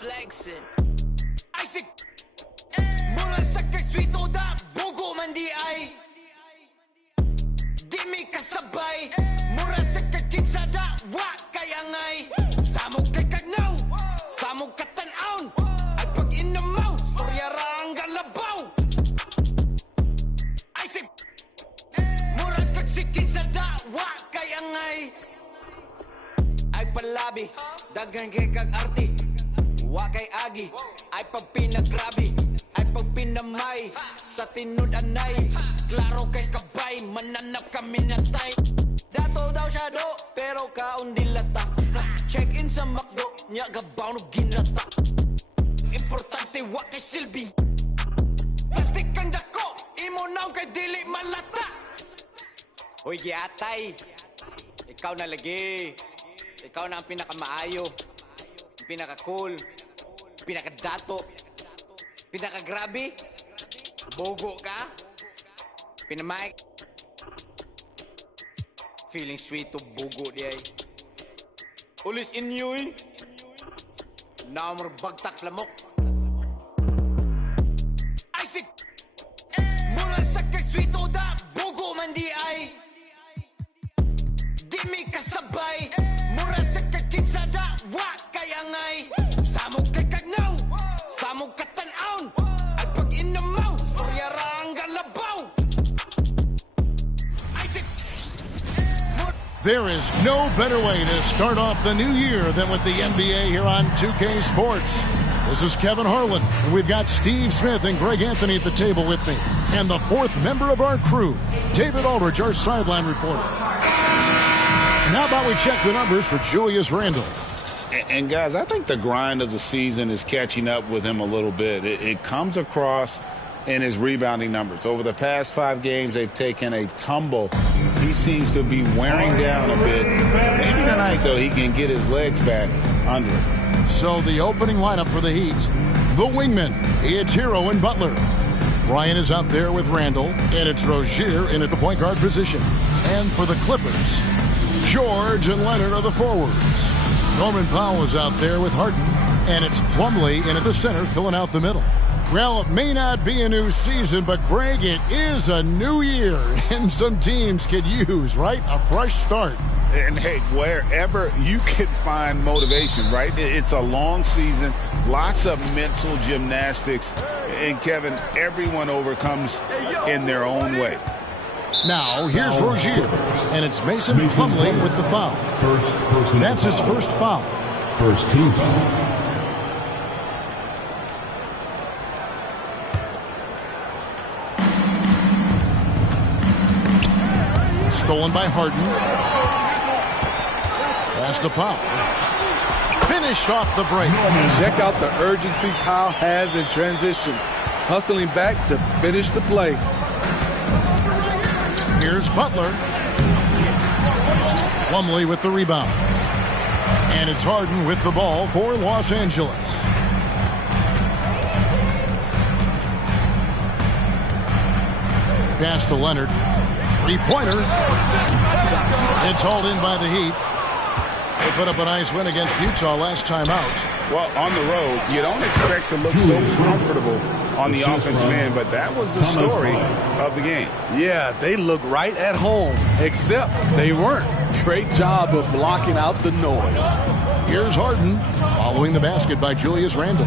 flexing. Isaac mula sa kagswito da bugo man di ay di mi kasabay mura sa kagkinsa da wa kayangay samog kay kagnaw samog katanaon at pag inamaw storya ra ang galabaw Isaac mura kagsikinsa da wa kayangay ay palabi dagan kay kag arti wa kay agi ay pag pinagrabi ay pag pinamay sa tinud anay klaro kay kabay mananap kami natay dato daw siya do pero kaon dilata check in sa McDo nya gabaw no ginata importante wa kay silbi plastic kang dako imo naw kay dili malata oy giatay ikaw na lagi ikaw na ang pinakamaayo pinaka-cool, pinaka-dato, pinaka-grabe, bogo ka, pinamay, feeling sweet to bogo di ay. Ulis inyoy, naamor bagtak lamok. Isaac, mula sa kag-sweet o da, bogo man di ay. Di mi kasabay, mura sa kag-kinsa da, wa kayangay samog kay kagnaw samog katanaon at pag inamaw storya ra ang galabaw Isaac There is no better way to start off the new year than with the NBA here on 2K Sports. This is Kevin Harlan, and we've got Steve Smith and Greg Anthony at the table with me. And the fourth member of our crew, David Aldridge, our sideline reporter. And how about we check the numbers for Julius Randle? And guys, I think the grind of the season is catching up with him a little bit. It comes across in his rebounding numbers. Over the past 5 games, they've taken a tumble. He seems to be wearing down a bit. Maybe tonight, though, he can get his legs back under him. So the opening lineup for the Heat, the wingmen, it's Hero and Butler. Ryan is out there with Randall, and it's Rozier in at the point guard position. And for the Clippers, George and Leonard are the forwards. Norman Powell is out there with Harden, and it's Plumlee in at the center filling out the middle. Well, it may not be a new season, but Greg, it is a new year, and some teams could use, right, a fresh start. And, hey, wherever you can find motivation, right? It's a long season, lots of mental gymnastics, and, Kevin, everyone overcomes in their own way. Now, here's Rozier, and it's Mason Plumlee with the foul. That's his first foul. First team foul. Stolen by Harden. Pass to Powell. Finished off the break. Check out the urgency Powell has in transition. Hustling back to finish the play. Here's Butler. Plumlee with the rebound. And it's Harden with the ball for Los Angeles. Pass to Leonard. Three-pointer. It's hauled in by the Heat. They put up a nice win against Utah last time out. Well, on the road, you don't expect to look so comfortable on the offensive end, but that was the story of the game. Yeah, they look right at home, except they weren't. Great job of blocking out the noise. Here's Harden, following the basket by Julius Randle.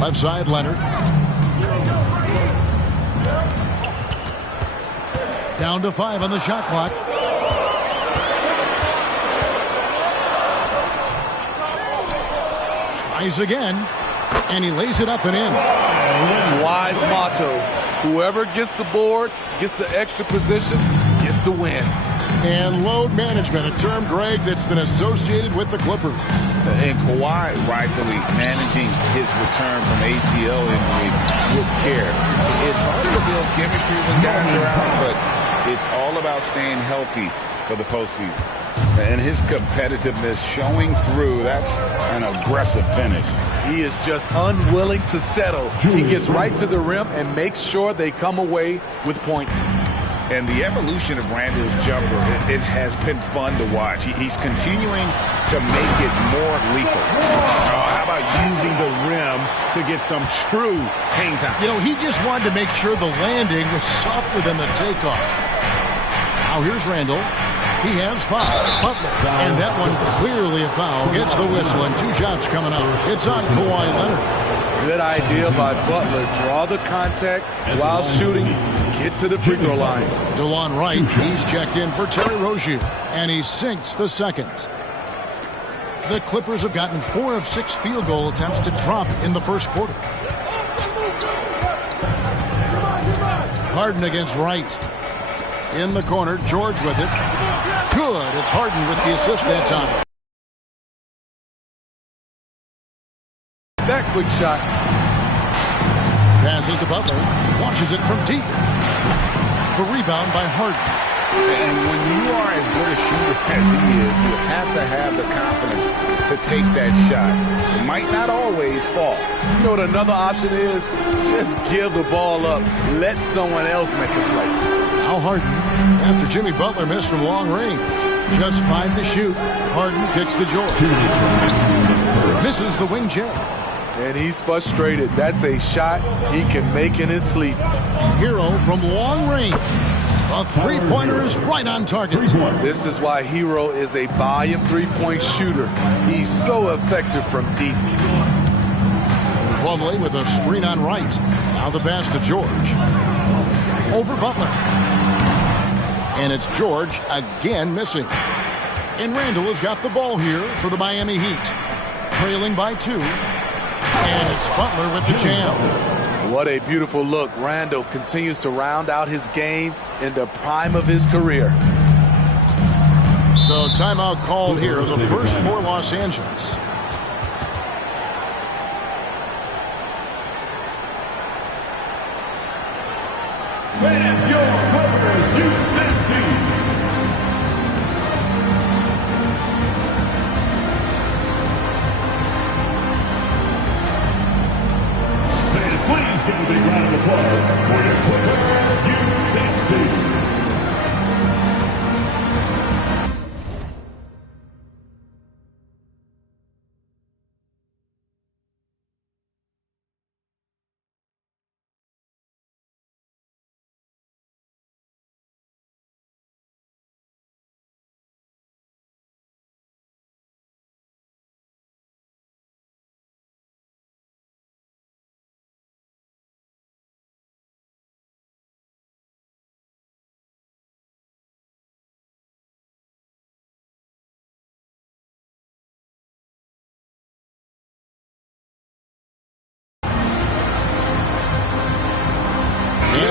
Left side, Leonard. Down to 5 on the shot clock. Tries again, and he lays it up and in. Wise motto. Whoever gets the boards, gets the extra position, gets the win. And load management, a term, Greg, that's been associated with the Clippers. And Kawhi rightfully managing his return from ACL injury with care. It's hard to build chemistry when guys are out, but it's all about staying healthy for the postseason. And his competitiveness showing through. That's an aggressive finish. He is just unwilling to settle. He gets right to the rim and makes sure they come away with points. And the evolution of Randall's jumper, it has been fun to watch. He's continuing to make it more lethal. How about using the rim to get some true hang time? You know, he just wanted to make sure the landing was softer than the takeoff. Now here's Randall. He has foul. Butler. And that one clearly a foul. Gets the whistle and 2 shots coming up. It's on Kawhi Leonard. Good idea by Butler. Draw the contact while shooting. Get to the free throw line. DeLon Wright, he's checked in for Terry Rozier, and he sinks the second. The Clippers have gotten 4 of 6 field goal attempts to drop in the first quarter. Harden against Wright. In the corner, George with it. Good. It's Harden with the assist that time. That quick shot. Passes to Butler. Launches it from deep. The rebound by Harden. And when you are as good a shooter as he is, you have to have the confidence to take that shot. It might not always fall. You know what another option is? Just give the ball up. Let someone else make a play. Now Harden, after Jimmy Butler missed from long range. Just 5 to shoot. Harden kicks to George. Misses the wing jab. And he's frustrated. That's a shot he can make in his sleep. Hero from long range. A three-pointer is right on target. This is why Hero is a volume three-point shooter. He's so effective from deep. Plumlee with a screen on Wright. Now the pass to George. Over Butler. And it's George again missing. And Randall has got the ball here for the Miami Heat. Trailing by 2. And it's Butler with the jam. What a beautiful look. Randall continues to round out his game in the prime of his career. So timeout called here, the first for Los Angeles. With your Clippers, U-15. Please give a big round of applause for your Clippers, U-15.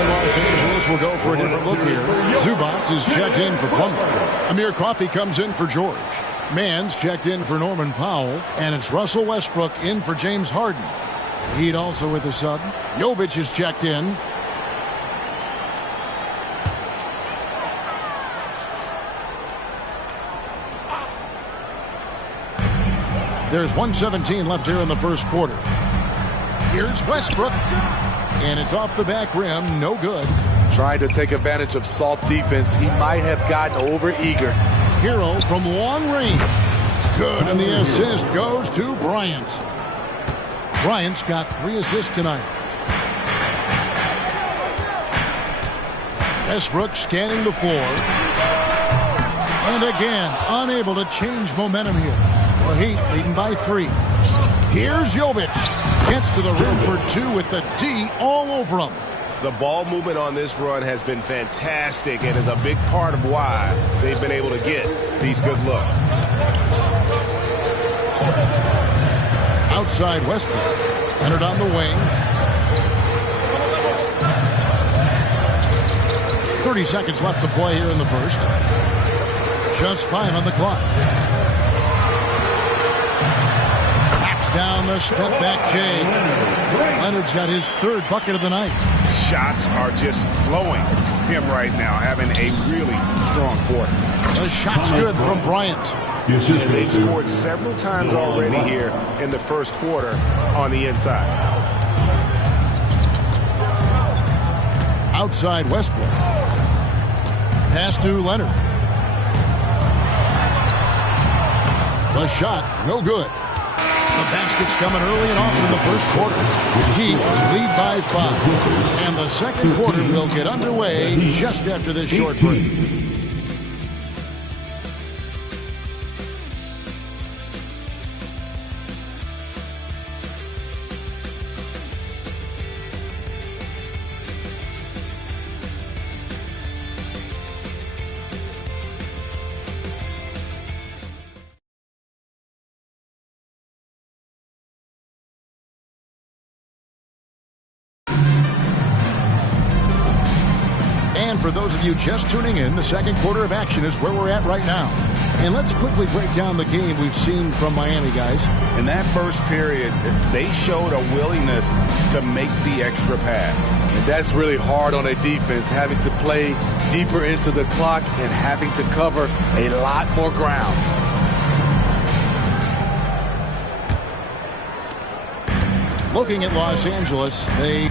Los Angeles will go for a different look here. Zubac is checked in for Plumlee. Amir Coffey comes in for George. Mann's checked in for Norman Powell. And it's Russell Westbrook in for James Harden. Heat also with a sub. Jovic is checked in. There's 1:17 left here in the first quarter. Here's Westbrook. And it's off the back rim, no good. Trying to take advantage of soft defense. He might have gotten over eager. Hero from long range. Good, and the assist goes to Bryant. Bryant's got 3 assists tonight. Westbrook scanning the floor. And again, unable to change momentum here. The Heat leading by 3. Here's Jovic. Gets to the rim for 2 with the D all over him. The ball movement on this run has been fantastic and is a big part of why they've been able to get these good looks. Outside Westbrook. Leonard on the wing. 30 seconds left to play here in the first. Just 5 on the clock. Down the step back, Jay. Leonard's got his 3rd bucket of the night. Shots are just flowing for him right now, having a really strong quarter. The shot's good from Bryant. And they've scored several times already here in the first quarter on the inside. Outside Westbrook. Pass to Leonard. The shot, no good. The basket's coming early and often in the first quarter. Heat lead by 5. And the second quarter will get underway just after this short break. And for those of you just tuning in, the second quarter of action is where we're at right now. And let's quickly break down the game we've seen from Miami, guys. In that first period, they showed a willingness to make the extra pass. And that's really hard on a defense, having to play deeper into the clock and having to cover a lot more ground. Looking at Los Angeles, they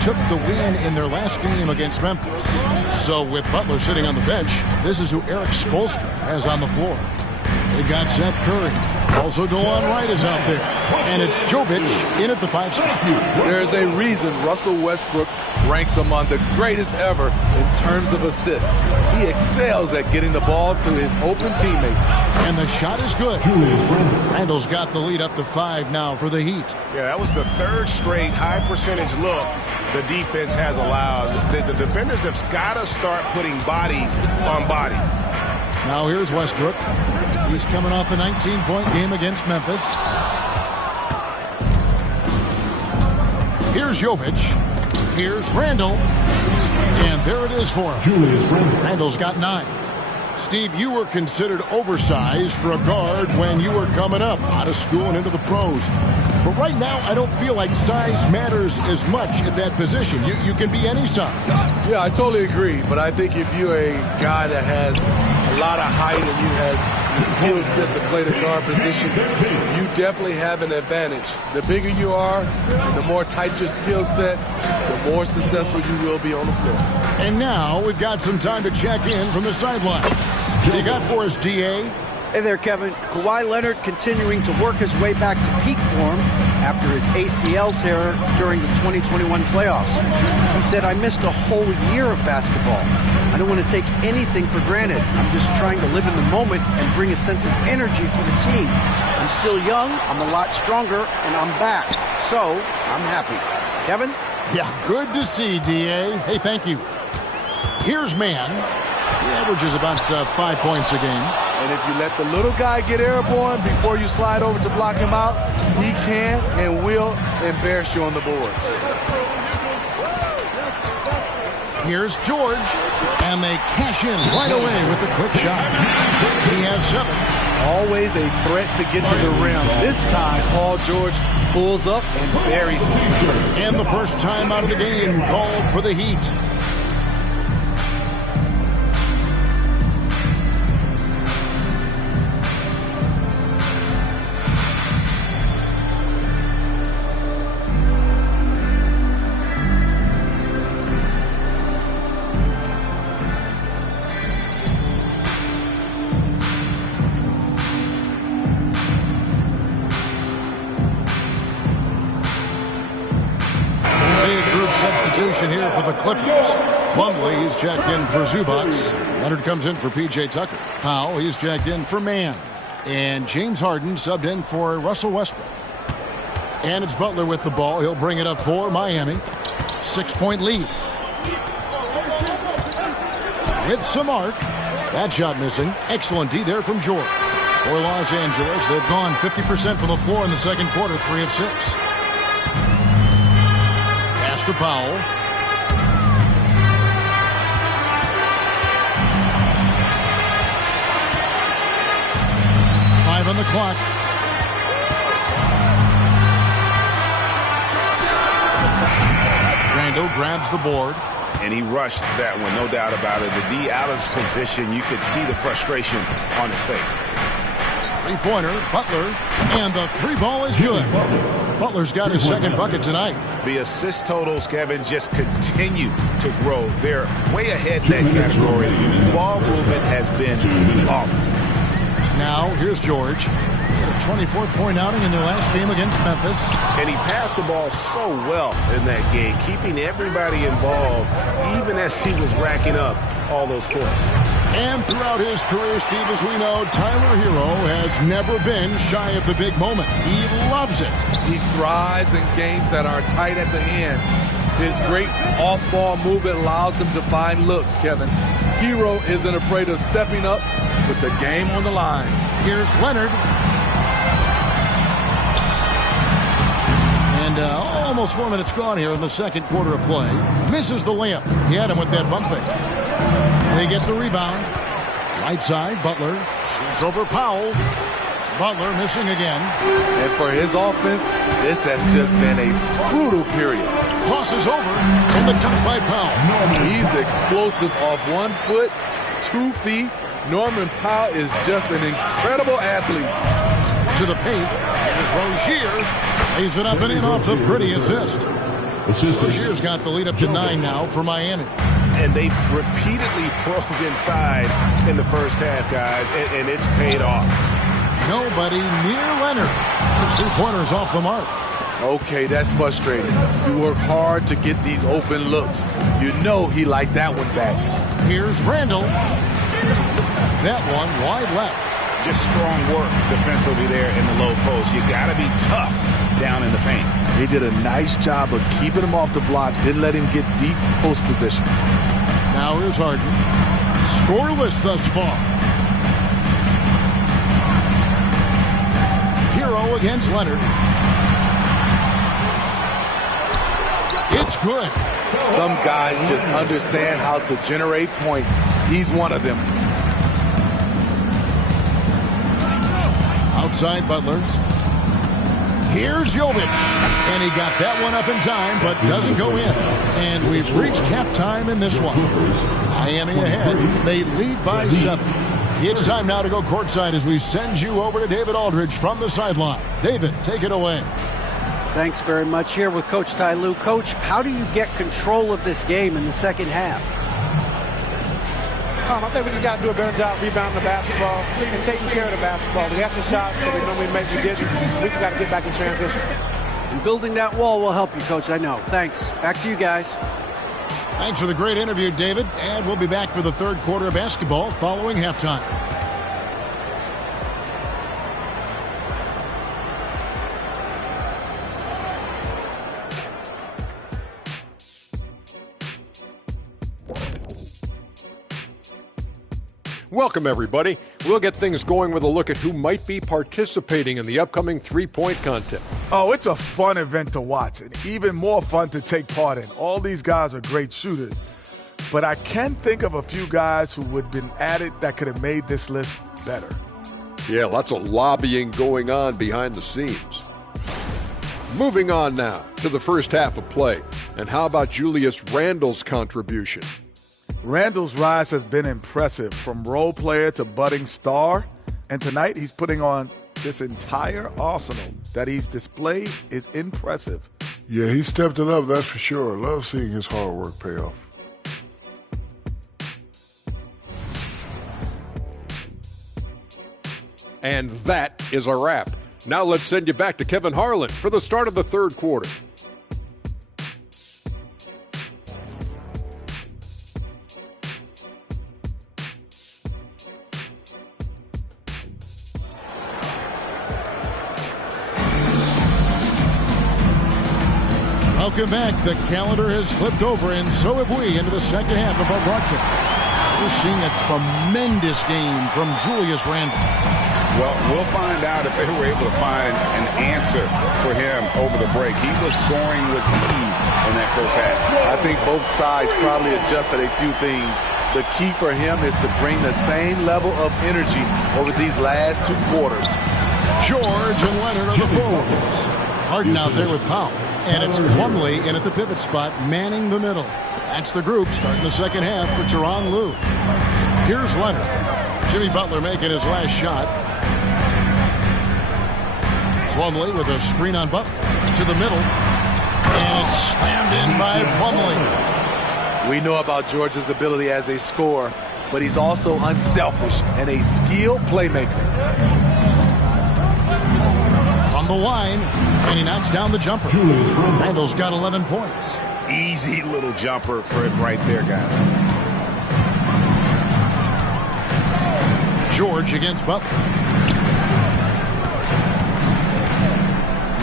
took the win in their last game against Memphis. So with Butler sitting on the bench, this is who Eric Spoelstra has on the floor. They've got Seth Curry. Also DeLon Wright is out there. And it's Jovic in at the 5 spot. There's a reason Russell Westbrook ranks among the greatest ever in terms of assists. He excels at getting the ball to his open teammates. And the shot is good. Randall's got the lead up to 5 now for the Heat. Yeah, that was the third straight high percentage look the defense has allowed. The defenders have got to start putting bodies on bodies. Now here's Westbrook. He's coming off a 19-point game against Memphis. Here's Jovic. Here's Randall. And there it is for him. Randall's got 9. Steve, you were considered oversized for a guard when you were coming up out of school and into the pros. But right now, I don't feel like size matters as much at that position. You can be any size. Yeah, I totally agree. But I think if you're a guy that has a lot of height and you has the skill set to play the guard position, you definitely have an advantage. The bigger you are, the more tight your skill set, the more successful you will be on the floor. And now we've got some time to check in from the sideline. What you got for us, D.A.? Hey there, Kevin. Kawhi Leonard continuing to work his way back to peak form after his ACL tear during the 2021 playoffs. He said, I missed a whole year of basketball. I don't want to take anything for granted. I'm just trying to live in the moment and bring a sense of energy for the team. I'm still young, I'm a lot stronger, and I'm back. So, I'm happy. Kevin? Yeah, good to see, D.A. Hey, thank you. Here's Mann. He averages about 5 points a game. And if you let the little guy get airborne before you slide over to block him out, he can and will embarrass you on the boards. Here's George, and they cash in right away with a quick shot. He has 7. Always a threat to get to the rim. This time, Paul George pulls up and buries him. And the first time out of the game called for the Heat. Substitution here for the Clippers. Plumlee, he's checked in for Zubac. Leonard comes in for P.J. Tucker. Powell, he's checked in for Mann. And James Harden subbed in for Russell Westbrook. And it's Butler with the ball. He'll bring it up for Miami. 6-point lead. With some arc. That shot missing. Excellent D there from George. For Los Angeles, they've gone 50% from the floor in the second quarter, 3 of 6. To Powell. 5 on the clock. Randall grabs the board. And he rushed that one, no doubt about it. The D out of position, you could see the frustration on his face. Three-pointer, Butler, and the three ball is good. Butler's got his second bucket tonight. The assist totals, Kevin, just continue to grow. They're way ahead in that category. Ball movement has been flawless. Now, here's George. A 24-point outing in their last game against Memphis. And he passed the ball so well in that game, keeping everybody involved, even as he was racking up all those points. And throughout his career, Steve, as we know, Tyler Hero has never been shy of the big moment. He loves it. He thrives in games that are tight at the end. His great off-ball movement allows him to find looks, Kevin. Hero isn't afraid of stepping up with the game on the line. Here's Leonard. And almost 4 minutes gone here in the second quarter of play. Misses the layup. He had him with that bump fake. They get the rebound. Right side, Butler shoots over Powell. Butler missing again. And for his offense, this has just been a brutal period. Crosses over from the top by Powell. He's explosive off 1 foot, 2 feet. Norman Powell is just an incredible athlete. To the paint. Here's Rozier. Lays it up and in off the pretty assist. Rozier's got the lead up to 9 now for Miami. And they've repeatedly probed inside in the first half, guys, and it's paid off. Nobody near Leonard. His three-pointers off the mark. Okay, that's frustrating. You work hard to get these open looks. You know he liked that one back. Here's Randall. That one wide left. Just strong work defensively there in the low post. You got to be tough down in the paint. He did a nice job of keeping him off the block, didn't let him get deep post position. Now here's Harden. Scoreless thus far. Hero against Leonard. It's good. Some guys just understand how to generate points. He's one of them. Outside Butler. Here's Jovic. And he got that one up in time, but doesn't go in. And we've reached halftime in this one. Miami ahead. They lead by 7. It's time now to go courtside as we send you over to David Aldridge from the sideline. David, take it away. Thanks very much. Here with Coach Ty Lue. Coach, how do you get control of this game in the second half? I think we just got to do a better job rebounding the basketball and taking care of the basketball. We had some shots that we normally make, we didn't. We just got to get back in transition. And building that wall will help you, Coach, I know. Thanks. Back to you guys. Thanks for the great interview, David. And we'll be back for the third quarter of basketball following halftime. Welcome, everybody. We'll get things going with a look at who might be participating in the upcoming three-point contest. Oh, it's a fun event to watch and even more fun to take part in. All these guys are great shooters. But I can think of a few guys who would have been added that could have made this list better. Yeah, lots of lobbying going on behind the scenes. Moving on now to the first half of play. And how about Julius Randle's contribution? Randle's rise has been impressive, from role player to budding star. And tonight he's putting on this entire arsenal that he's displayed is impressive. Yeah, he stepped it up, that's for sure. Love seeing his hard work pay off. And that is a wrap. Now let's send you back to Kevin Harlan for the start of the third quarter. Welcome back. The calendar has flipped over, and so have we, into the second half of our broadcast. We're seeing a tremendous game from Julius Randle. Well, we'll find out if they were able to find an answer for him over the break. He was scoring with ease in that first half. I think both sides probably adjusted a few things. The key for him is to bring the same level of energy over these last two quarters. George and Leonard are the forwards. Harden out there with Powell. And it's Plumlee in at the pivot spot, manning the middle. That's the group starting the second half for Tyronn Lue. Here's Leonard. Jimmy Butler making his last shot. Plumlee with a screen on Butler to the middle. And it's slammed in by Plumlee. We know about George's ability as a scorer, but he's also unselfish and a skilled playmaker. From the line, and he knocks down the jumper. Randall's got 11 points. Easy little jumper for him right there, guys. George against Butler.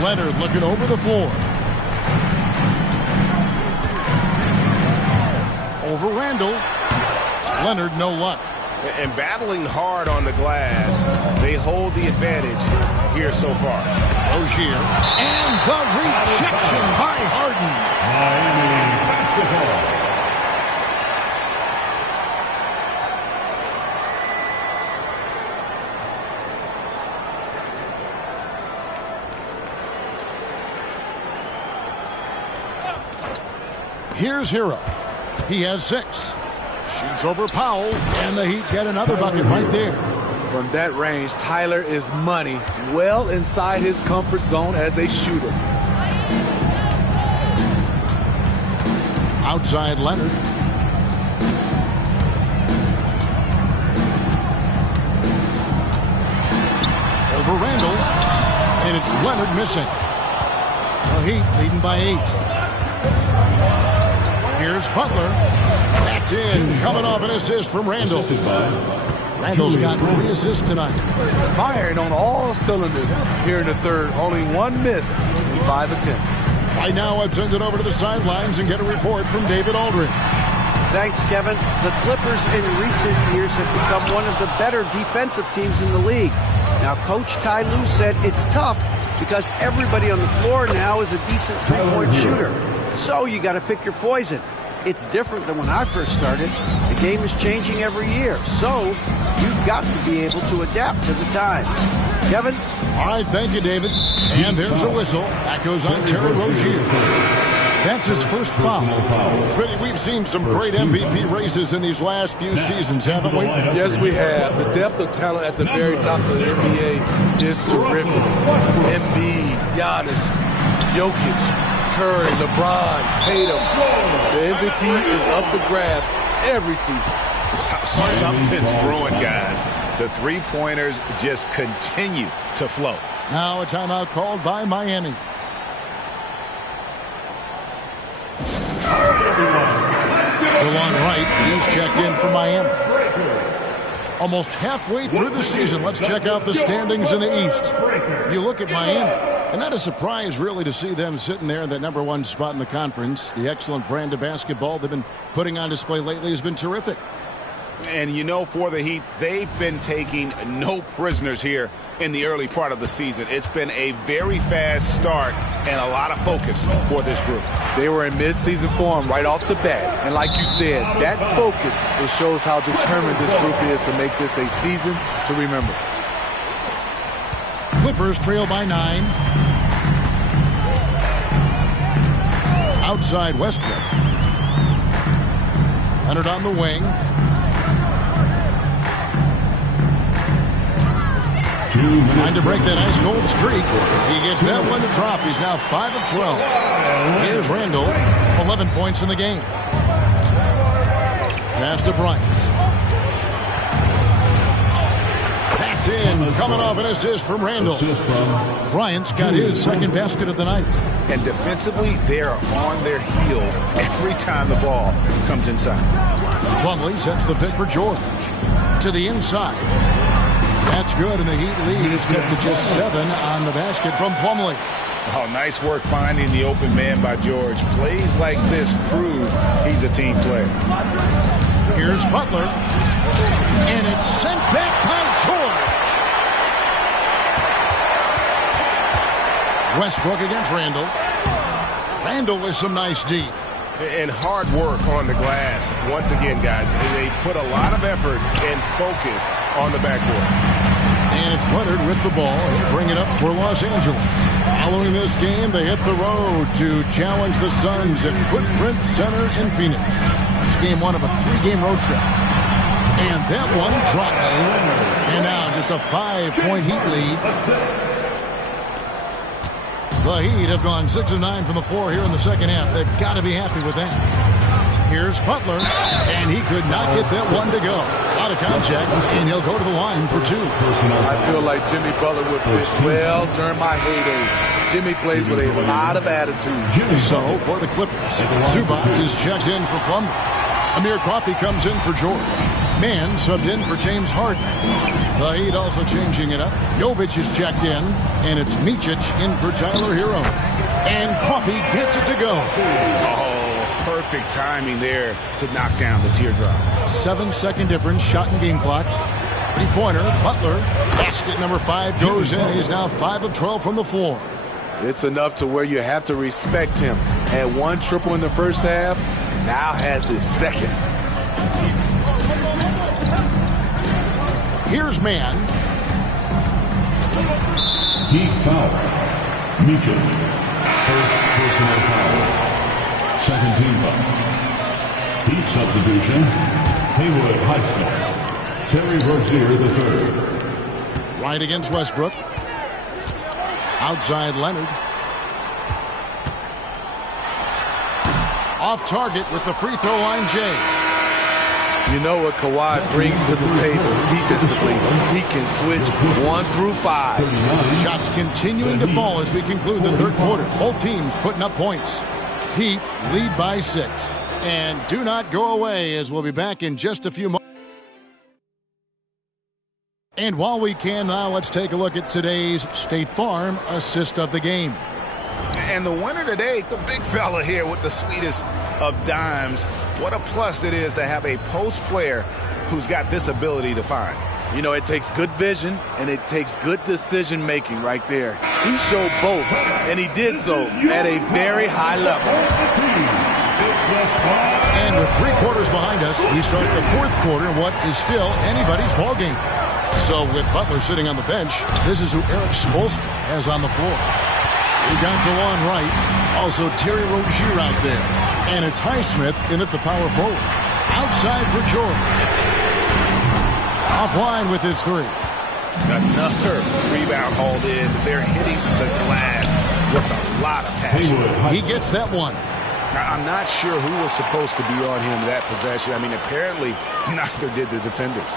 Leonard looking over the floor. Over Randall. Leonard, no luck. And battling hard on the glass, they hold the advantage here so far. Rozier. And the rejection by Harden. Miami basketball. Here's Hero. He has 6. Shoots over Powell, and the Heat get another bucket right there. From that range, Tyler is money, well inside his comfort zone as a shooter. Outside Leonard. Over Randall, and it's Leonard missing. The Heat leading by 8. Here's Butler. That's in. Coming off an assist from Randall. Randall's got 3 assists tonight. Firing on all cylinders here in the third. Only 1 miss in 5 attempts. Right now, let's send it over to the sidelines and get a report from David Aldridge. Thanks, Kevin. The Clippers in recent years have become one of the better defensive teams in the league. Now, Coach Ty Lue said it's tough because everybody on the floor now is a decent three-point shooter. So you got to pick your poison. It's different than when I first started. The game is changing every year, so you've got to be able to adapt to the times. Kevin? All right, thank you, David. And there's a whistle. That goes on Terry Rozier. That's his first foul. But we've seen some great MVP races in these last few seasons, haven't we? Yes, we have. The depth of talent at the very top of the NBA is terrific. Embiid, Giannis, Jokic, Curry, LeBron, Tatum. The MVP is up for grabs every season. Something's brewing, guys. The three-pointers just continue to flow. Now a timeout called by Miami. DeLon Wright, he's checked in for Miami. Almost halfway through the season, let's check out the standings in the East. You look at Miami, and not a surprise really to see them sitting there in that #1 spot in the conference. The excellent brand of basketball they've been putting on display lately has been terrific. And you know, for the Heat, they've been taking no prisoners here in the early part of the season. It's been a very fast start and a lot of focus for this group. They were in mid-season form right off the bat. And like you said, that focus, it shows how determined this group is to make this a season to remember. Clippers trail by 9. Outside Westbrook. Leonard on the wing. Trying to break that ice-cold streak. He gets that one to drop. He's now 5 of 12. Here's Randall. 11 points in the game. Pass to Bryant. That's in. Coming off an assist from Randall. Bryant's got his second basket of the night. And defensively, they are on their heels every time the ball comes inside. Plumlee sets the pick for George. To the inside. That's good, and the Heat lead is cut to just 7 on the basket from Plumlee. Oh, nice work finding the open man by George. Plays like this prove he's a team player. Here's Butler, and it's sent back by George. Westbrook against Randall. Randall with some nice D. And hard work on the glass. Once again, guys, they put a lot of effort and focus on the backboard. And it's Leonard with the ball. He'll bring it up for Los Angeles. Following this game, they hit the road to challenge the Suns at Footprint Center in Phoenix. It's game 1 of a 3-game road trip. And that one drops. And now just a 5-point Heat lead. The Heat have gone 6 of 9 from the floor here in the second half. They've got to be happy with that. Here's Butler, and he could not get that one to go. Out of contact, and he'll go to the line for 2. I feel like Jimmy Butler would fit well during my heyday. Jimmy plays with a lot of attitude. So, for the Clippers, Zubac is checked in for Plumlee. Amir Coffey comes in for George. Mann subbed in for James Harden. The Heat also changing it up. Jovic is checked in, and it's Micic in for Tyler Hero. And Coffey gets it to go. Oh, perfect timing there to knock down the teardrop. 7-second difference, shot and game clock. Three-pointer, Butler. Basket number 5 goes in. He's now 5 of 12 from the floor. It's enough to where you have to respect him. Had 1 triple in the first half, now has his second. Here's Mann. Heat foul. Micic. First personal foul. Second team foul. Heat substitution. Haywood Highsmith. Terry Rozier III. Right against Westbrook. Outside Leonard. Off target with the free throw line, Jay. You know what Kawhi brings to the table defensively. He can switch 1 through 5. Shots continuing to fall as we conclude the third quarter. Both teams putting up points. Heat lead by 6. And do not go away, as we'll be back in just a few moments. And while we can now, let's take a look at today's State Farm assist of the game. And the winner today, the big fella here with the sweetest of dimes. What a plus it is to have a post player who's got this ability to find. You know, it takes good vision and it takes good decision making right there. He showed both, and he did so at a very high level. And with 3 quarters behind us, we start the fourth quarter in what is still anybody's ballgame. So with Butler sitting on the bench, this is who Eric Spoelstra has on the floor. We got DeLon Wright, also Terry Rozier out there. And it's Highsmith in at the power forward. Outside for George. Offline with his 3. Another rebound hauled in. They're hitting the glass with a lot of passion. He gets that one. Now, I'm not sure who was supposed to be on him that possession. I mean, apparently neither did the defenders.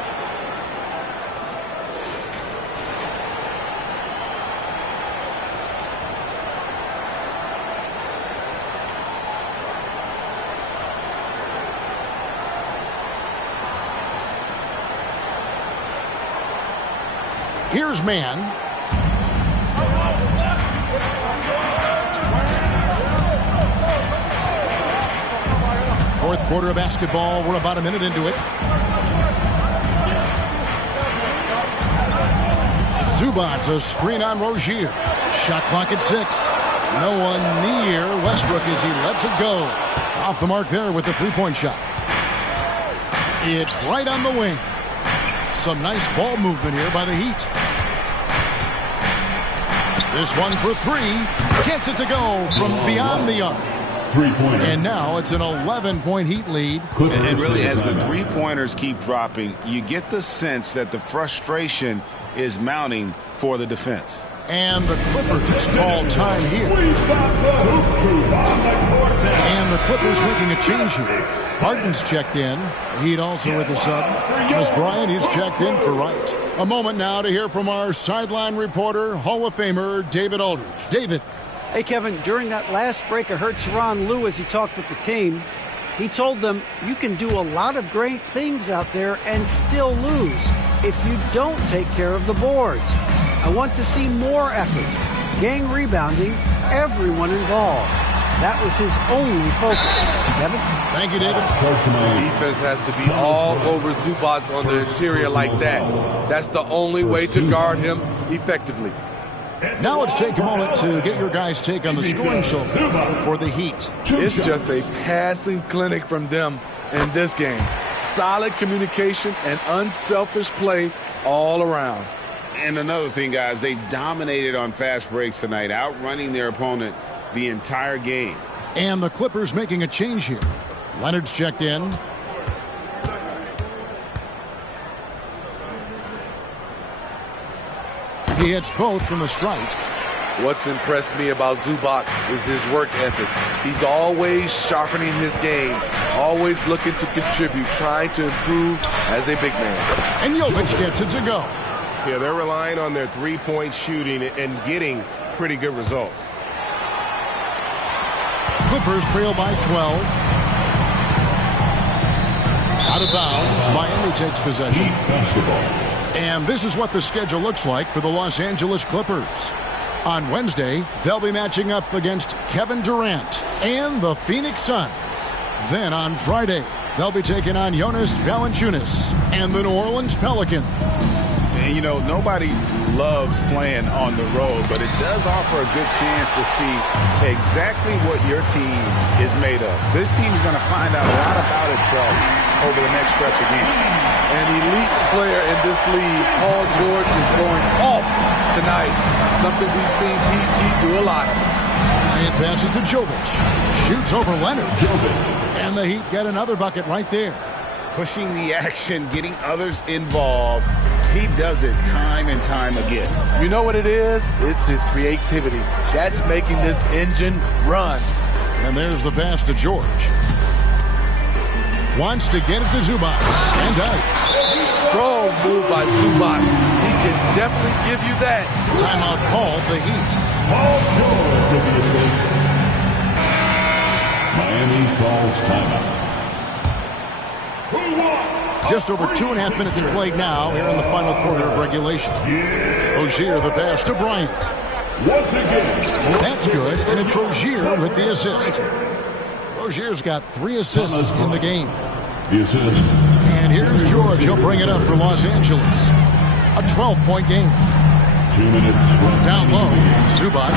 Here's Mann. Fourth quarter of basketball. We're about a minute into it. Zubac, a screen on Rozier. Shot clock at 6. No one near Westbrook as he lets it go. Off the mark there with the three-point shot. It's right on the wing. Some nice ball movement here by the Heat. This one for 3. Gets it to go from beyond the arc. And now it's an 11-point Heat lead. And really, as the three-pointers keep dropping, you get the sense that the frustration is mounting for the defense. And the Clippers call time here. And the Clippers making a change here. Harden's checked in. Heat also with the sub. Miss Bryant, he's checked in for Wright. A moment now to hear from our sideline reporter, Hall of Famer David Aldridge. David. Hey, Kevin, during that last break, I heard Tyronn Lue as he talked with the team. He told them, you can do a lot of great things out there and still lose if you don't take care of the boards. I want to see more effort, gang rebounding, everyone involved. That was his only focus. Kevin? Thank you, David. Defense has to be all over Zubac on the interior like that. That's the only way to guard him effectively. Now let's take a moment to get your guys' take on the scoring so far for the Heat. It's just a passing clinic from them in this game. Solid communication and unselfish play all around. And another thing, guys, they dominated on fast breaks tonight, outrunning their opponent the entire game. And the Clippers making a change here. Leonard's checked in. He hits both from the stripe. What's impressed me about Zubac is his work ethic. He's always sharpening his game, always looking to contribute, trying to improve as a big man. And Jovic gets it to go. Yeah, they're relying on their three-point shooting and getting pretty good results. Clippers trail by 12. Out of bounds, Miami takes possession. And this is what the schedule looks like for the Los Angeles Clippers. On Wednesday, they'll be matching up against Kevin Durant and the Phoenix Suns. Then on Friday, they'll be taking on Jonas Valanciunas and the New Orleans Pelicans. And, you know, nobody loves playing on the road, but it does offer a good chance to see exactly what your team is made of. This team is going to find out a lot about itself over the next stretch of games. An elite player in this league, Paul George, is going off tonight. Something we've seen PG do a lot. Bryant passes to Jovic. Shoots over Leonard. And the Heat get another bucket right there. Pushing the action, getting others involved. He does it time and time again. You know what it is? It's his creativity. That's making this engine run. And there's the pass to George. Wants to get it to Zubac. And does. Strong move by Zubac. He can definitely give you that. Timeout called the Heat. Paul George will be assistant. Miami calls timeout. Just over 2.5 minutes played now here in the final quarter of regulation. Rozier the pass to Bryant. Once again. That's good, and it's Rozier with the assist. Rozier's got 3 assists in the game. And here's George. He'll bring it up for Los Angeles. A 12-point game. 2 minutes. Down low, Zubac.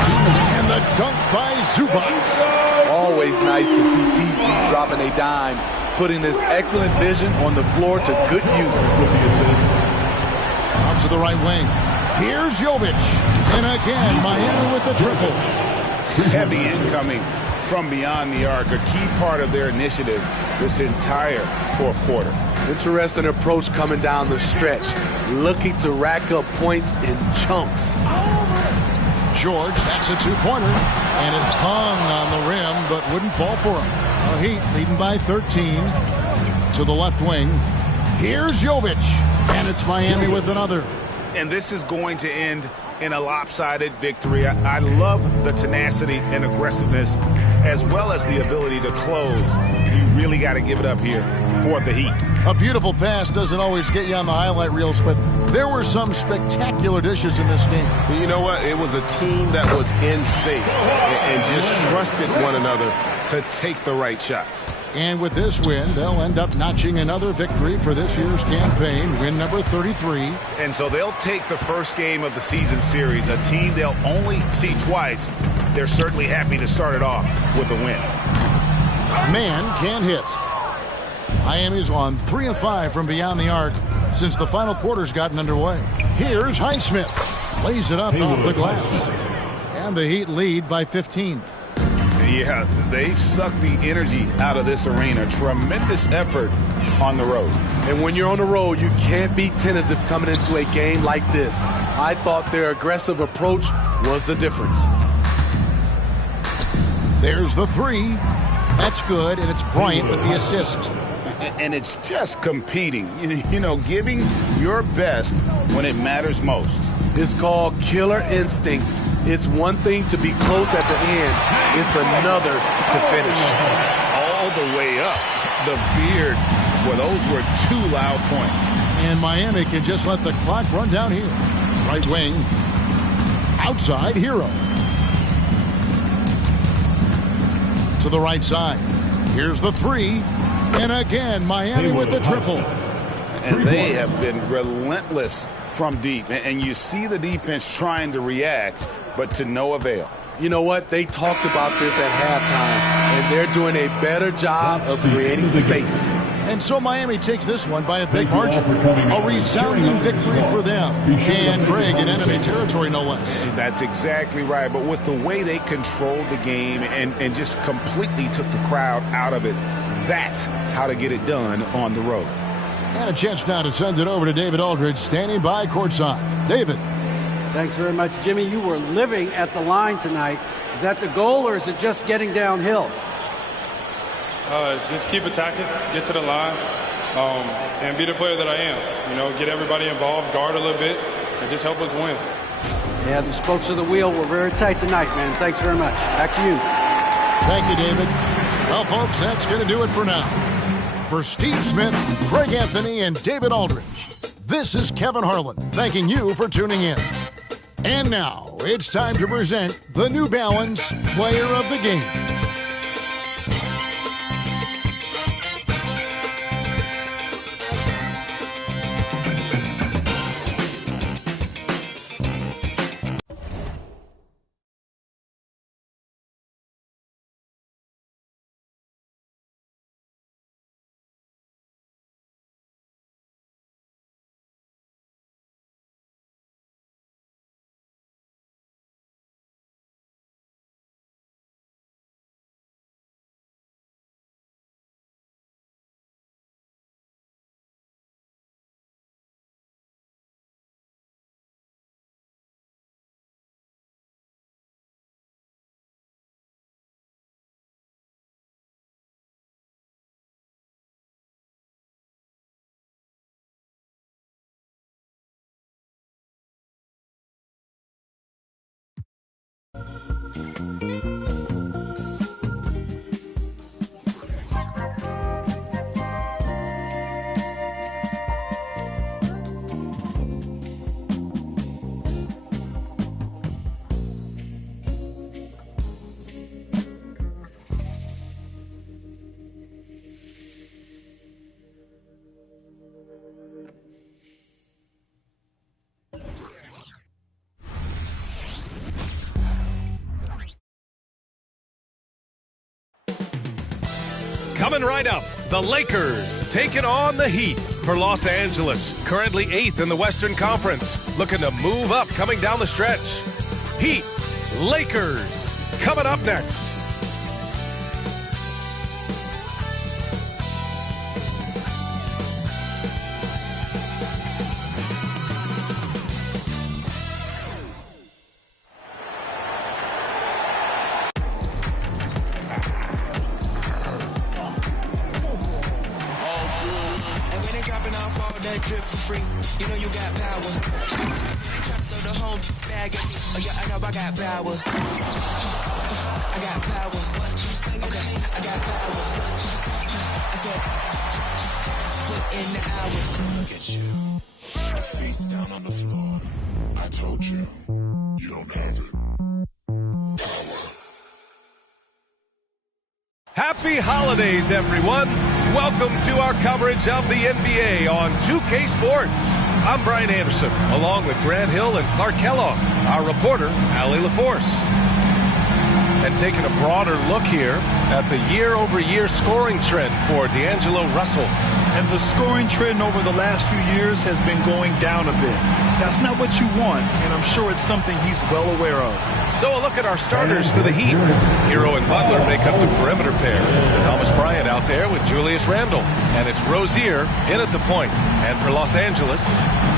And the dunk by Zubac. Always nice to see PG dropping a dime, putting his excellent vision on the floor to good use. Out to the right wing. Here's Jovic. And again, Miami with the triple. Heavy incoming from beyond the arc, a key part of their initiative this entire fourth quarter. Interesting approach coming down the stretch, looking to rack up points in chunks. George, that's a 2-pointer, and it hung on the rim, but wouldn't fall for him. The Heat leading by 13 to the left wing. Here's Jovic, and it's Miami with another. And this is going to end in a lopsided victory. I love the tenacity and aggressiveness, as well as the ability to close. You really got to give it up here for the Heat. A beautiful pass doesn't always get you on the highlight reels, but there were some spectacular dishes in this game. You know what? It was a team that was in sync and just trusted one another to take the right shots. And with this win, they'll end up notching another victory for this year's campaign, win number 33. And so they'll take the first game of the season series, a team they'll only see twice. They're certainly happy to start it off with a win. Man can't hit. Miami's on 3 of 5 from beyond the arc since the final quarter's gotten underway. Here's Highsmith. Lays it up off the glass. And the Heat lead by 15. Yeah, they've sucked the energy out of this arena. Tremendous effort on the road. And when you're on the road, you can't be tentative coming into a game like this. I thought their aggressive approach was the difference. There's the 3. That's good, and it's Bryant with the assist. And it's just competing, you know, giving your best when it matters most. It's called killer instinct. It's one thing to be close at the end. It's another to finish. All the way up. The beard. Well, those were 2 loud points. And Miami can just let the clock run down here. Right wing. Outside, Hero. To the right side. Here's the 3. And again, Miami with the triple. And they have been relentless from deep. And you see the defense trying to react, but to no avail. You know what? They talked about this at halftime, and they're doing a better job of creating space. And so Miami takes this one by a big margin. A resounding victory for them. And Greg in enemy territory, no less. That's exactly right. But with the way they controlled the game and just completely took the crowd out of it, that's how to get it done on the road. And a chance now to send it over to David Aldridge, standing by courtside. David. Thanks very much, Jimmy. You were living at the line tonight. Is that the goal, or is it just getting downhill? Just keep attacking, get to the line, and be the player that I am. You know, get everybody involved, guard a little bit, and just help us win. Yeah, the spokes of the wheel were very tight tonight, man. Thanks very much. Back to you. Thank you, David. Well, folks, that's going to do it for now. For Steve Smith, Greg Anthony, and David Aldridge, this is Kevin Harlan thanking you for tuning in. And now, it's time to present the New Balance Player of the Game. Coming right up, the Lakers taking on the Heat for Los Angeles. Currently 8th in the Western Conference. Looking to move up coming down the stretch. Heat, Lakers, coming up next. Happy holidays, everyone. Welcome to our coverage of the NBA on 2K Sports. I'm Brian Anderson, along with Grant Hill and Clark Kellogg, our reporter, Allie LaForce. And taking a broader look here at the year-over-year scoring trend for D'Angelo Russell. And the scoring trend over the last few years has been going down a bit. That's not what you want, and I'm sure it's something he's well aware of. So a look at our starters for the Heat. Hero and Butler make up the perimeter pair. Thomas Bryant out there with Julius Randle. And it's Rozier in at the point. And for Los Angeles,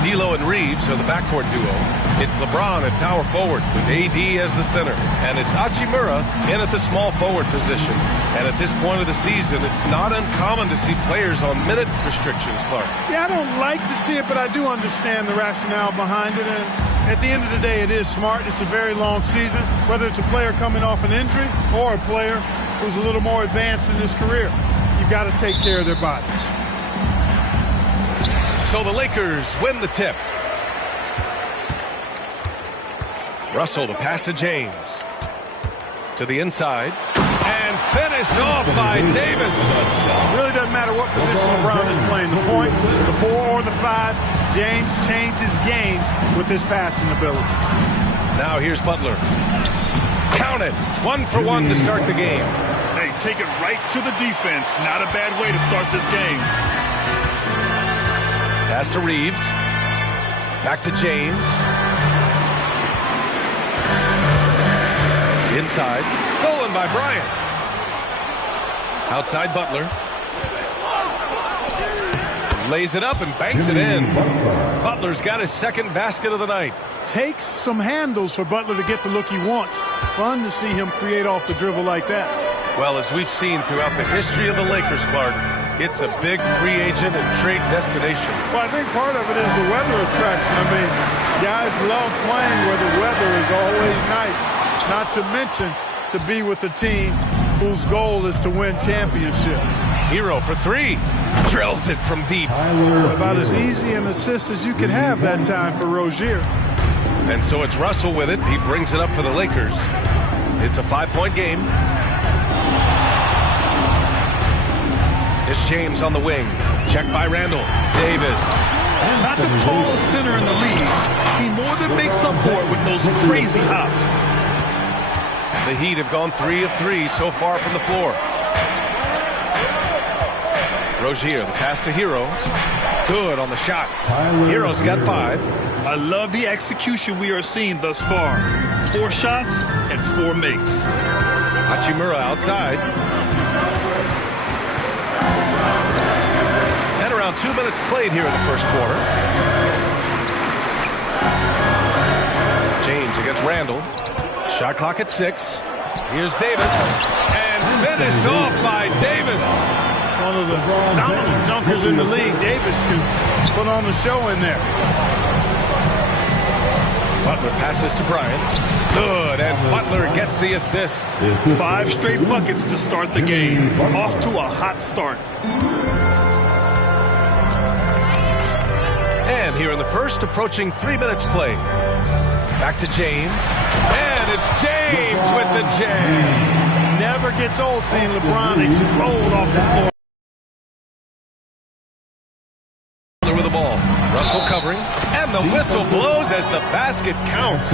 D'Lo and Reeves are the backcourt duo. It's LeBron at power forward with AD as the center. And it's Hachimura in at the small forward position. And at this point of the season, it's not uncommon to see players on minute restrictions, Clark. Yeah, I don't like to see it, but I do understand the rationale behind it. And at the end of the day, it is smart. It's a very long season, whether it's a player coming off an injury or a player who's a little more advanced in his career. You've got to take care of their bodies. So the Lakers win the tip. Russell, the pass to James. To the inside. And finished off by Davis. It really doesn't matter what position LeBron is playing. The point, the 4 or the 5, James changes games with his passing ability. Now here's Butler. Count it. 1 for 1 to start the game. Hey, take it right to the defense. Not a bad way to start this game. Pass to Reeves. Back to James. Inside. Stolen by Bryant. Outside Butler. Lays it up and banks it in. Butler's got his second basket of the night. Takes some handles for Butler to get the look he wants. Fun to see him create off the dribble like that. Well, as we've seen throughout the history of the Lakers, Clark, it's a big free agent and trade destination. Well, I think part of it is the weather attraction. I mean, guys love playing where the weather is always nice. Not to mention to be with a team whose goal is to win championships. Hero for three. Drills it from deep. About as easy an assist as you could have that time for Rozier. And so it's Russell with it. He brings it up for the Lakers. It's a 5-point game. It's James on the wing. Checked by Randall. Davis. Not the tallest center in the league. He more than makes up for it with those crazy hops. The Heat have gone 3 of 3 so far from the floor. Rozier, the pass to Hero. Good on the shot. Hero's got 5. I love the execution we are seeing thus far. 4 shots and 4 makes. Hachimura outside. And around 2 minutes played here in the first quarter. James against Randall. Shot clock at 6. Here's Davis. And finished off by Davis. One of the dominant dunkers in the league. Davis can put on the show in there. Butler passes to Bryant. Good, and Butler gets the assist. 5 straight buckets to start the game. Off to a hot start. And here in the first, approaching 3 minutes played. Back to James. And it's James with the jam. Never gets old seeing LeBron explode off the floor. With the ball. Russell covering. And the whistle blows as the basket counts.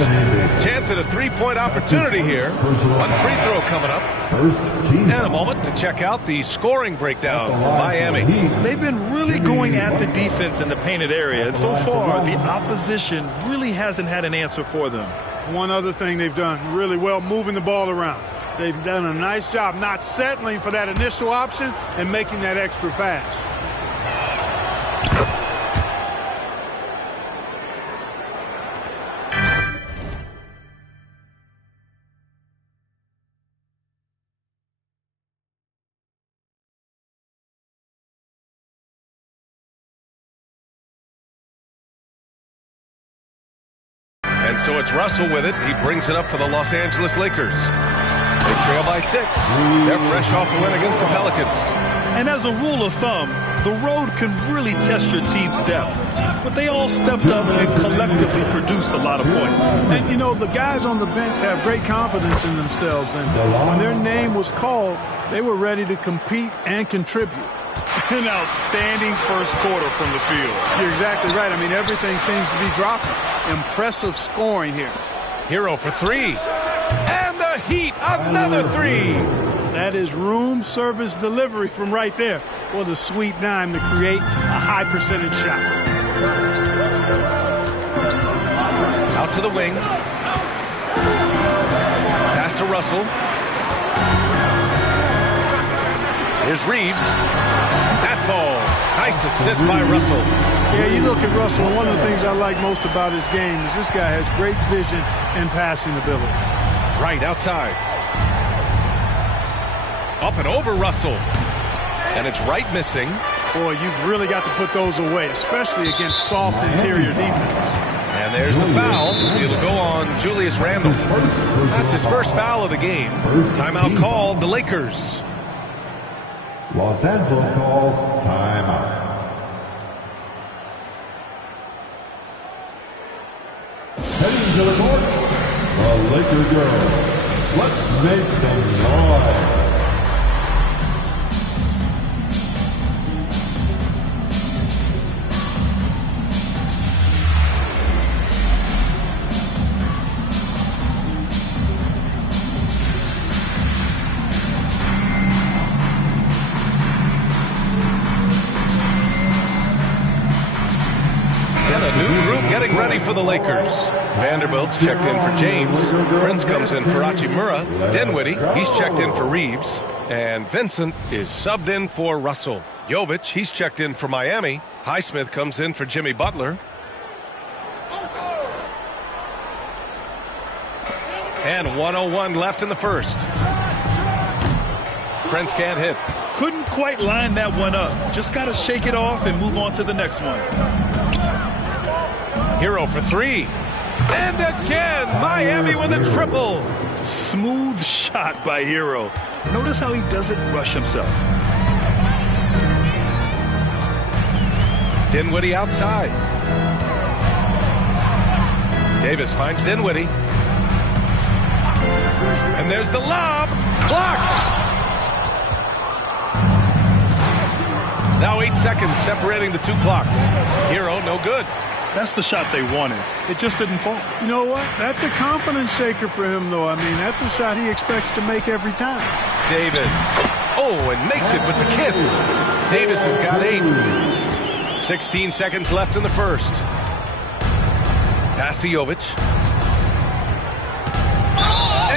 Chance at a 3-point opportunity here. One free throw coming up. And a moment to check out the scoring breakdown from Miami. They've been really going at the defense in the painted area. And so far, the opposition really hasn't had an answer for them. One other thing they've done really well, moving the ball around. They've done a nice job not settling for that initial option and making that extra pass. And so it's Russell with it. He brings it up for the Los Angeles Lakers. They trail by 6. They're fresh off the win against the Pelicans. And as a rule of thumb, the road can really test your team's depth. But they all stepped up and collectively produced a lot of points. And, you know, the guys on the bench have great confidence in themselves. And when their name was called, they were ready to compete and contribute. An outstanding first quarter from the field. You're exactly right. I mean, everything seems to be dropping. Impressive scoring here. Hero for 3. And the Heat, another 3. That is room service delivery from right there. What a sweet dime to create a high percentage shot. Out to the wing. Pass to Russell. Here's Reeves. That falls. Nice assist by Russell. Yeah, you look at Russell, and one of the things I like most about his game is this guy has great vision and passing ability. Right outside. Up and over Russell. And it's right missing. Boy, you've really got to put those away, especially against soft interior defense. And there's the foul. It'll go on Julius Randle. That's his first foul of the game. Timeout called the Lakers. Los Angeles calls timeout. Heading to the court, the Laker girls. Let's make some noise. Getting ready for the Lakers. Vanderbilt's checked in for James. Prince comes in for Hachimura. Dinwiddie, he's checked in for Reeves. And Vincent is subbed in for Russell. Jovic, he's checked in for Miami. Highsmith comes in for Jimmy Butler. And 1:01 left in the first. Prince can't hit. Couldn't quite line that one up. Just got to shake it off and move on to the next one. Hero for three. And again, Miami with a triple. Smooth shot by Hero. Notice how he doesn't rush himself. Dinwiddie outside. Davis finds Dinwiddie. And there's the lob. Blocked. Now 8 seconds separating the two clocks. Hero, no good. That's the shot they wanted. It just didn't fall. You know what? That's a confidence shaker for him, though. I mean, that's a shot he expects to make every time. Davis. Oh, and makes it with the kiss. Davis has got 8. 16 seconds left in the first. Pass to Jovic.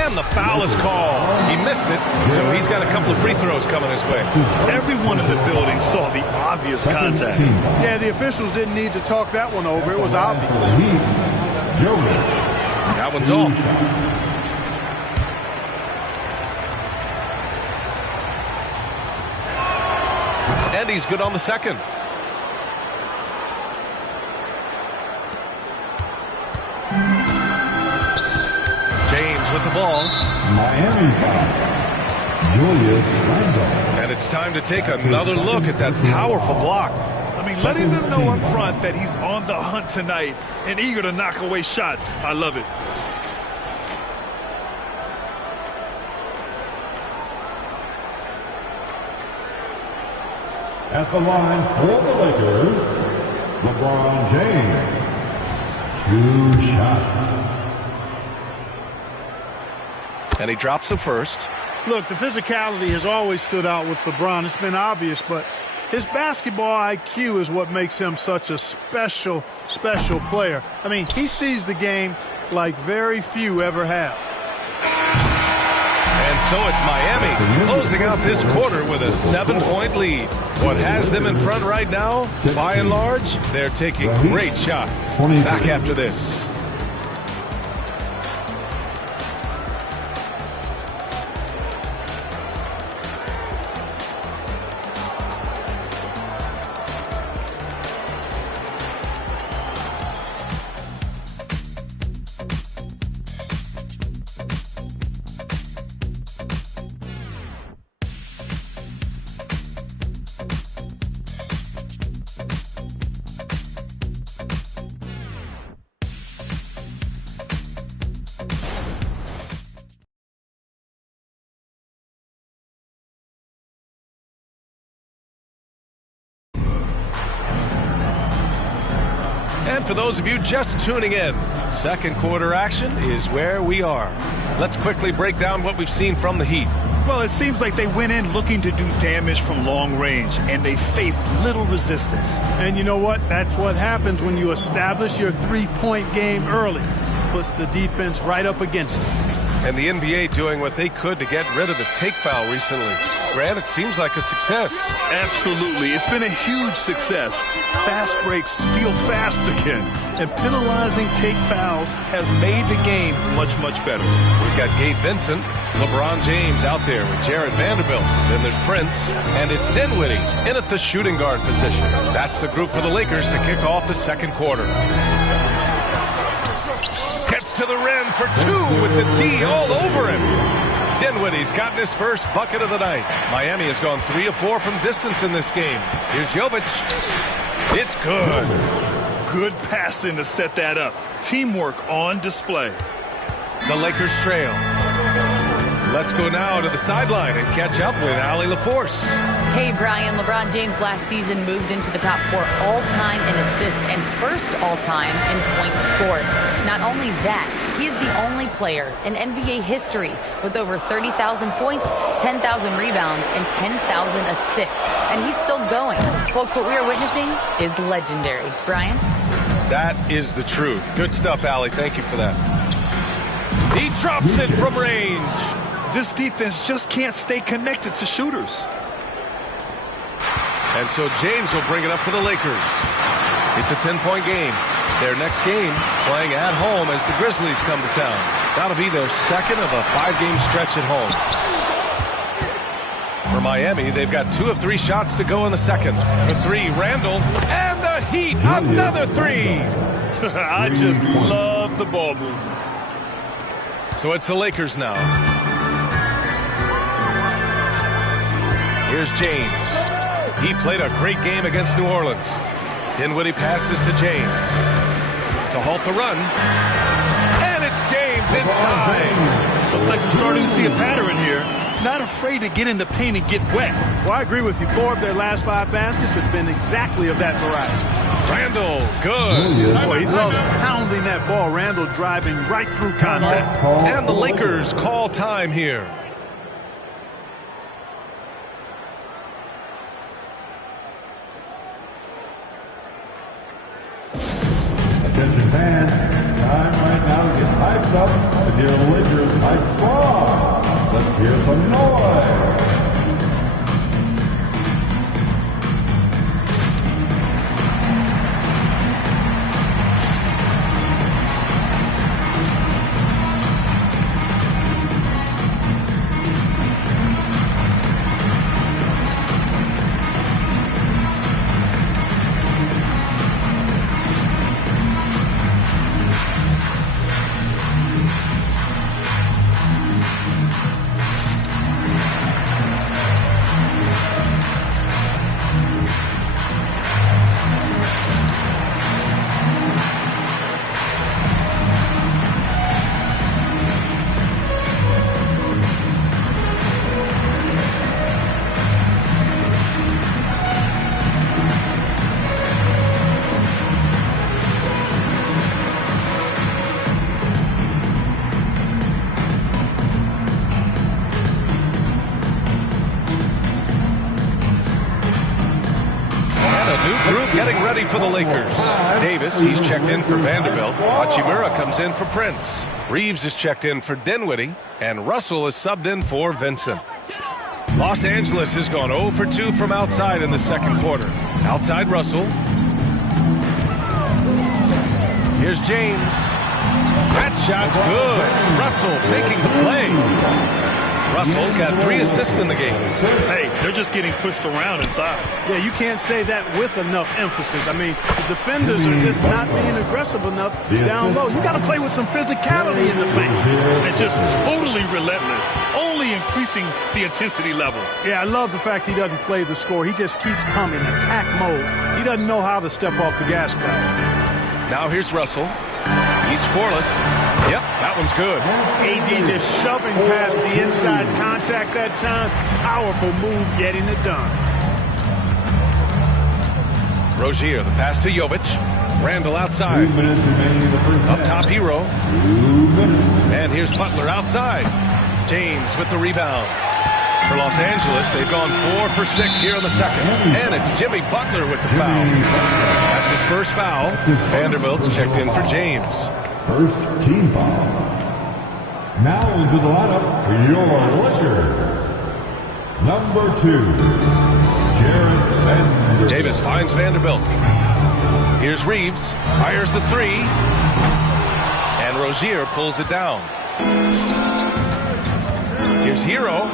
And the foul is called. He missed it, so he's got a couple of free throws coming his way. Everyone in the building saw the obvious contact. Yeah, the officials didn't need to talk that one over. It was obvious. That one's off. And he's good on the second. With the ball. Miami foul. Julius Randle. And it's time to take another look at that powerful block. I mean, letting them know up front that he's on the hunt tonight and eager to knock away shots. I love it. At the line for the Lakers, LeBron James. 2 shots. And he drops the first. Look, the physicality has always stood out with LeBron. It's been obvious, but his basketball IQ is what makes him such a special, special player. I mean, he sees the game like very few ever have. And so it's Miami closing out this quarter with a 7-point lead. What has them in front right now, by and large, they're taking great shots. Back after this. And for those of you just tuning in, second quarter action is where we are. Let's quickly break down what we've seen from the Heat. Well, it seems like they went in looking to do damage from long range, and they faced little resistance. And you know what? That's what happens when you establish your three-point game early. Puts the defense right up against it. And the NBA doing what they could to get rid of the take foul recently. Grant, it seems like a success. Absolutely. It's been a huge success. Fast breaks feel fast again. And penalizing take fouls has made the game much, much better. We've got Gabe Vincent, LeBron James out there with Jared Vanderbilt. Then there's Prince. And it's Dinwiddie in at the shooting guard position. That's the group for the Lakers to kick off the second quarter. Gets to the rim for 2 with the D all over him. Dinwiddie's gotten his first bucket of the night. Miami has gone 3 of 4 from distance in this game. Here's Jovic. It's good. Good passing to set that up. Teamwork on display. The Lakers trail. Let's go now to the sideline and catch up with Allie LaForce. Hey, Brian. LeBron James last season moved into the top 4 all-time in assists and first all-time in points scored. Not only that, he is the only player in NBA history with over 30,000 points, 10,000 rebounds, and 10,000 assists. And he's still going. Folks, what we are witnessing is legendary. Brian? That is the truth. Good stuff, Allie. Thank you for that. He drops it from range. This defense just can't stay connected to shooters. And so James will bring it up for the Lakers. It's a 10-point game. Their next game playing at home as the Grizzlies come to town. That'll be their second of a 5-game stretch at home. For Miami, they've got 2 of 3 shots to go in the second. For 3, Randall. And the Heat, another 3. I just love the ball move. So it's the Lakers now. Here's James. He played a great game against New Orleans. Dinwiddie passes to James to halt the run. And it's James inside. Looks like we're starting to see a pattern here. Not afraid to get in the paint and get wet. Well, I agree with you. 4 of their last 5 baskets have been exactly of that variety. Randall, good. Boy, he loves pounding that ball. Randall driving right through contact. And the Lakers call time here. Attention fans, time right now to get hyped up with your Lakers hype squad. Let's hear some noise. Getting ready for the Lakers. Davis, he's checked in for Vanderbilt. Hachimura comes in for Prince. Reeves is checked in for Dinwiddie. And Russell is subbed in for Vincent. Los Angeles has gone 0 for 2 from outside in the second quarter. Outside Russell. Here's James. That shot's good. Russell making the play. Russell's got 3 assists in the game. Hey, they're just getting pushed around inside. Yeah, you can't say that with enough emphasis. I mean, the defenders are just not being aggressive enough down low. You got to play with some physicality in the paint. And just totally relentless, only increasing the intensity level. Yeah, I love the fact he doesn't play the score. He just keeps coming, attack mode. He doesn't know how to step off the gas pedal. Now here's Russell. He's scoreless. Yep, that one's good. AD just shoving past the inside contact that time. Powerful move getting it done. Rozier, the pass to Jovic. Randall outside. 2 minutes remaining in the first half. Up top, Hero. 2 minutes. And here's Butler outside. James with the rebound. For Los Angeles, they've gone 4 for 6 here in the second. And it's Jimmy Butler with the foul. That's his first foul. Vanderbilt's checked in for James. First team foul. Now into the lineup for your Lakers. Number 2, Jarred Vanderbilt. Davis finds Vanderbilt. Here's Reeves. Fires the 3. And Rozier pulls it down. Here's Hero.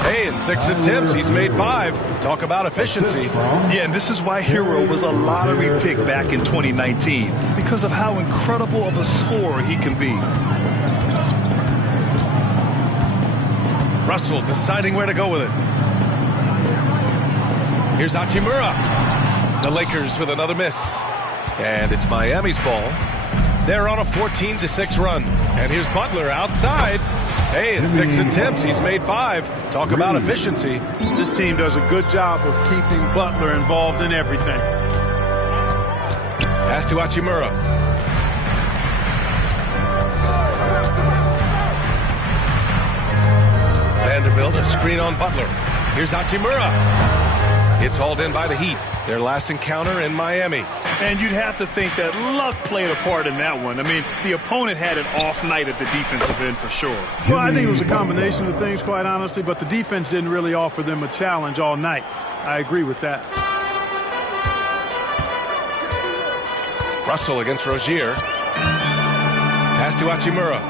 Hey, in 6 attempts, he's made 5. Talk about efficiency. Yeah, and this is why Hero was a lottery pick back in 2019, because of how incredible of a scorer he can be. Russell deciding where to go with it. Here's Hachimura. The Lakers with another miss. And it's Miami's ball. They're on a 14-6 run. And here's Butler outside. Hey, in 6 attempts, he's made 5. Talk about efficiency. This team does a good job of keeping Butler involved in everything. Pass to Hachimura. Vanderbilt, a screen on Butler. Here's Hachimura. It's hauled in by the Heat. Their last encounter in Miami. And you'd have to think that luck played a part in that one. I mean, the opponent had an off night at the defensive end for sure. Well, I think it was a combination of things, quite honestly, but the defense didn't really offer them a challenge all night. I agree with that. Russell against Rozier. Pass to Hachimura.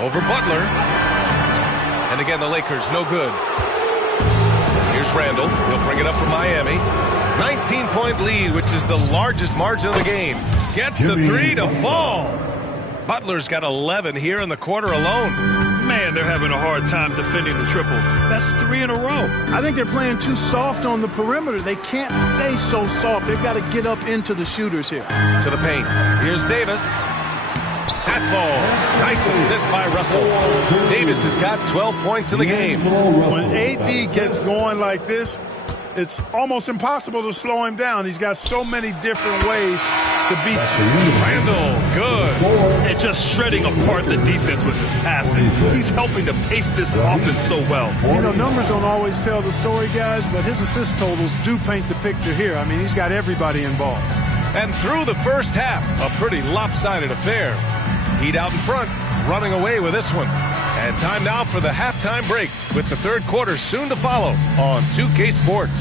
Over Butler. And again, the Lakers, no good. Here's Randall. He'll bring it up for Miami. 19-point lead, which is the largest margin of the game. Gets the three to fall. Butler's got 11 here in the quarter alone. Man, they're having a hard time defending the triple. That's 3 in a row. I think they're playing too soft on the perimeter. They can't stay so soft. They've got to get up into the shooters here. To the paint. Here's Davis. That falls. Nice assist by Russell. Davis has got 12 points in the game. When AD gets going like this, it's almost impossible to slow him down. He's got so many different ways to beat you. Randall, good. And just shredding apart the defense with his passing. He's helping to pace this offense so well. You know, numbers don't always tell the story, guys, but his assist totals do paint the picture here. I mean, he's got everybody involved. And through the first half, a pretty lopsided affair. Heat out in front, running away with this one. And time now for the halftime break, with the third quarter soon to follow on 2K Sports.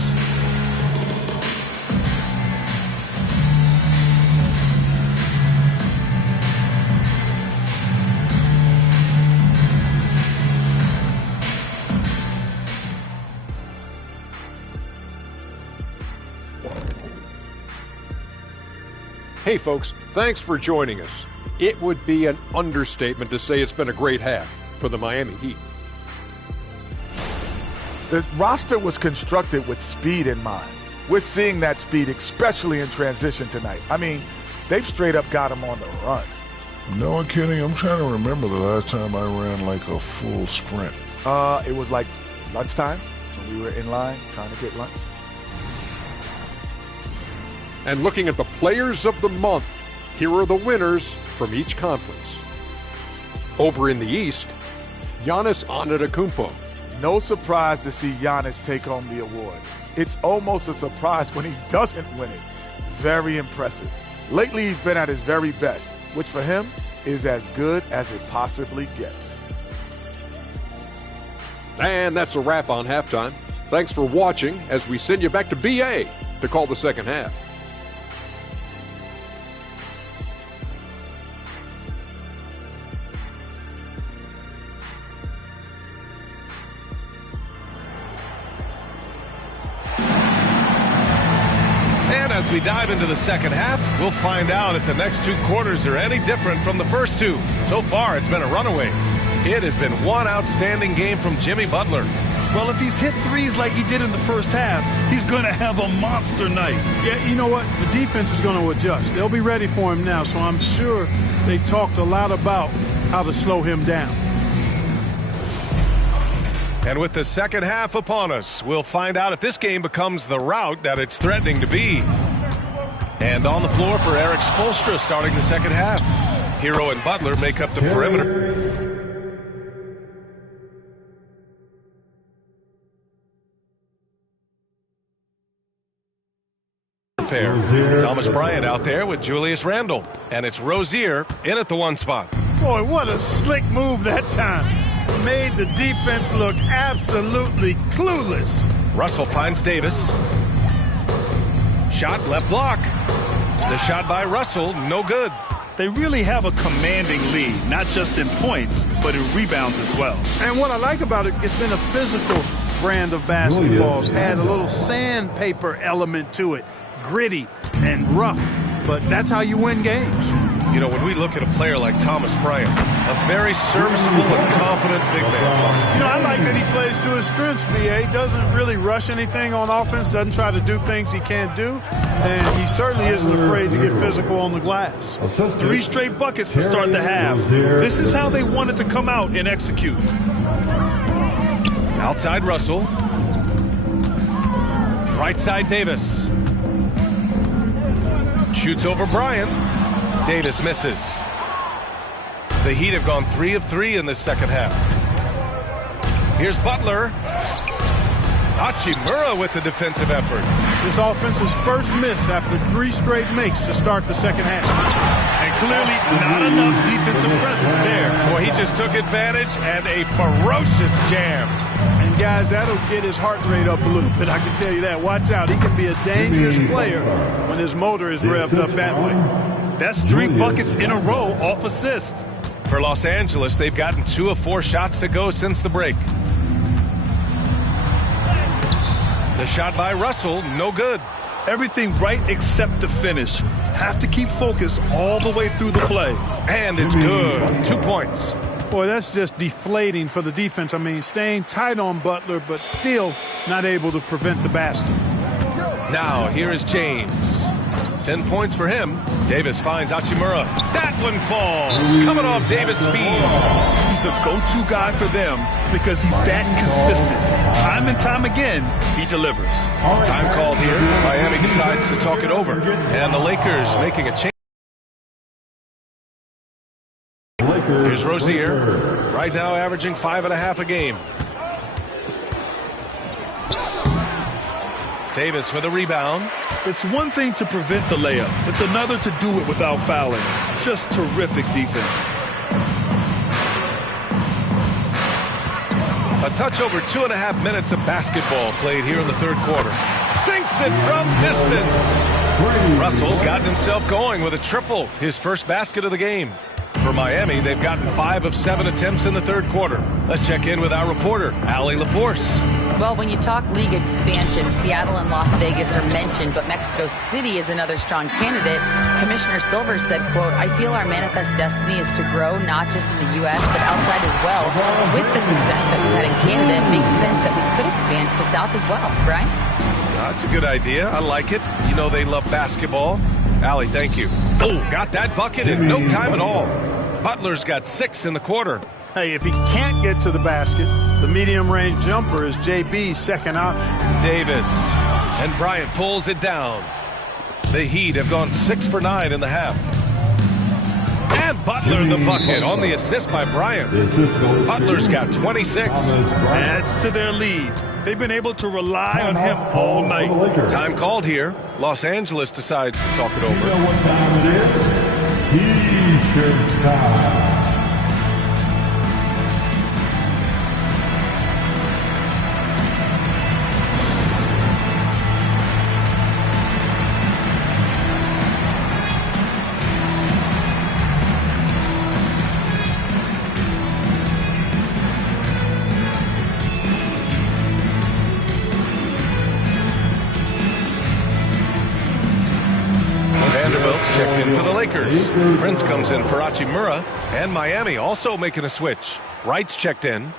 Hey folks, thanks for joining us. It would be an understatement to say it's been a great half for the Miami Heat. The roster was constructed with speed in mind. We're seeing that speed, especially in transition tonight. I mean, they've straight up got him on the run. No, I'm kidding. I'm trying to remember the last time I ran like a full sprint. It was like lunchtime when we were in line trying to get lunch. And looking at the players of the month, here are the winners from each conference. Over in the East, Giannis Antetokounmpo. No surprise to see Giannis take home the award. It's almost a surprise when he doesn't win it. Very impressive. Lately, he's been at his very best, which for him is as good as it possibly gets. And that's a wrap on halftime. Thanks for watching as we send you back to BA to call the second half. As we dive into the second half, we'll find out if the next two quarters are any different from the first two. So far, it's been a runaway. It has been one outstanding game from Jimmy Butler. Well, if he's hit threes like he did in the first half, he's going to have a monster night. Yeah, you know what? The defense is going to adjust. They'll be ready for him now, so I'm sure they talked a lot about how to slow him down. And with the second half upon us, we'll find out if this game becomes the rout that it's threatening to be. And on the floor for Eric Spoelstra starting the second half. Hero and Butler make up the perimeter. Thomas Bryant out there with Julius Randle. And it's Rozier in at the one spot. Boy, what a slick move that time. Made the defense look absolutely clueless. Russell finds Davis. Shot left block. The shot by Russell, no good. They really have a commanding lead, not just in points, but in rebounds as well. And what I like about it, it's been a physical brand of basketball. It's had a little sandpaper element to it. Gritty and rough, but that's how you win games. You know, when we look at a player like Thomas Bryant, a very serviceable and confident big man. You know, I like that he plays to his strengths, B.A. Doesn't really rush anything on offense, doesn't try to do things he can't do, and he certainly isn't afraid to get physical on the glass. 3 straight buckets to start the half. This is how they wanted to come out and execute. Outside Russell. Right side Davis. Shoots over Bryant. Davis misses. The Heat have gone 3 of 3 in this second half. Here's Butler. Hachimura with the defensive effort. This offense's first miss after 3 straight makes to start the second half. And clearly not enough defensive presence there. Boy, he just took advantage and a ferocious jam. And And, guys, that'll get his heart rate up a little bit, I can tell you that. Watch out. He can be a dangerous player when his motor is revved up that way. That's 3 buckets in a row off assist. For Los Angeles, they've gotten 2 of 4 shots to go since the break. The shot by Russell, no good. Everything right except the finish. Have to keep focused all the way through the play. And it's good. 2 points. Boy, that's just deflating for the defense. I mean, staying tight on Butler, but still not able to prevent the basket. Now, here is James. 10 points for him. Davis finds Hachimura. That one falls. Coming off Davis' feet. He's a go-to guy for them because he's that consistent. Time and time again, he delivers. Time called here. Miami decides to talk it over. And the Lakers making a change. Here's Rozier. Right now averaging 5.5 a game. Davis with a rebound. It's one thing to prevent the layup. It's another to do it without fouling. Just terrific defense. A touch over 2.5 minutes of basketball played here in the third quarter. Sinks it from distance. Russell's gotten himself going with a triple, his first basket of the game. For Miami, they've gotten 5 of 7 attempts in the third quarter. Let's check in with our reporter, Allie LaForce. Well, when you talk league expansion, Seattle and Las Vegas are mentioned, but Mexico City is another strong candidate. Commissioner Silver said, quote, "I feel our manifest destiny is to grow not just in the U.S., but outside as well. With the success that we've had in Canada, it makes sense that we could expand to the South as well." Brian? That's a good idea. I like it. You know they love basketball. Allie, thank you. Oh, got that bucket in no time at all. Butler's got 6 in the quarter. Hey, if he can't get to the basket, the medium-range jumper is JB's second option. Davis. And Bryant pulls it down. The Heat have gone 6 for 9 in the half. And Butler the bucket on the assist by Bryant. Butler's got 26. Adds to their lead. They've been able to rely on him all night. Time called here. Los Angeles decides to talk it over. You know what time it is? T-shirt time. Checked in for the Lakers. Prince comes in for Hachimura. And Miami also making a switch. Wright's checked in.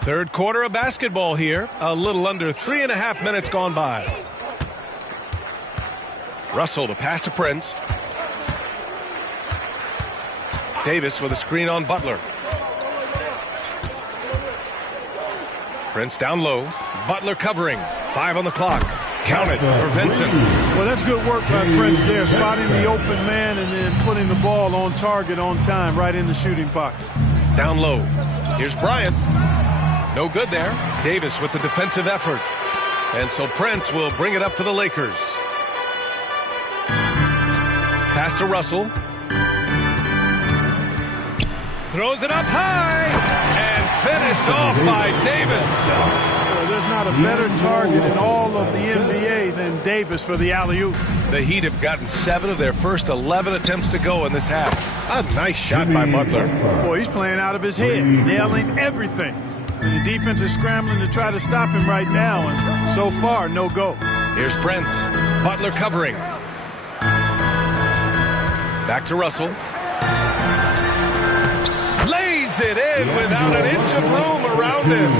Third quarter of basketball here. A little under 3.5 minutes gone by. Russell the pass to Prince. Davis with a screen on Butler. Prince down low. Butler covering. 5 on the clock. Count it for Vincent. Well, that's good work by Prince there, spotting the open man and then putting the ball on target on time right in the shooting pocket. Down low. Here's Bryant. No good there. Davis with the defensive effort. And so Prince will bring it up for the Lakers. Pass to Russell. Throws it up high. And finished off by Davis. There's not a better target in all of the NBA than Davis for the alley-oop. The Heat have gotten 7 of their first 11 attempts to go in this half. A nice shot by Butler. Boy, he's playing out of his head, nailing everything. And the defense is scrambling to try to stop him right now, and so far, no go. Here's Prince. Butler covering. Back to Russell. Lays it in without an inch of room around him.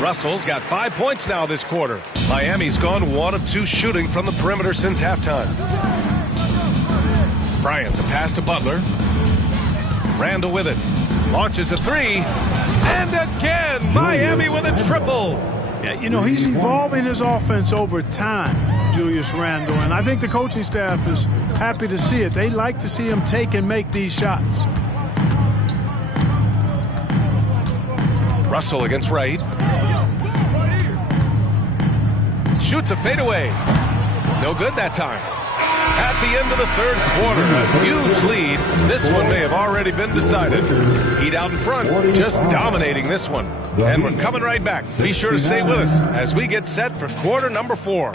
Russell's got 5 points now this quarter. Miami's gone 1 of 2 shooting from the perimeter since halftime. Bryant, the pass to Butler. Randall with it. Launches a 3. And again, Miami with a triple. Yeah, you know, he's evolving his offense over time, Julius Randle. And I think the coaching staff is happy to see it. They like to see him take and make these shots. Russell against Wright. Shoots a fadeaway. No good that time. At the end of the third quarter. A huge lead. This one may have already been decided. Heat out in front, just dominating this one. And we're coming right back. Be sure to stay with us as we get set for quarter number 4.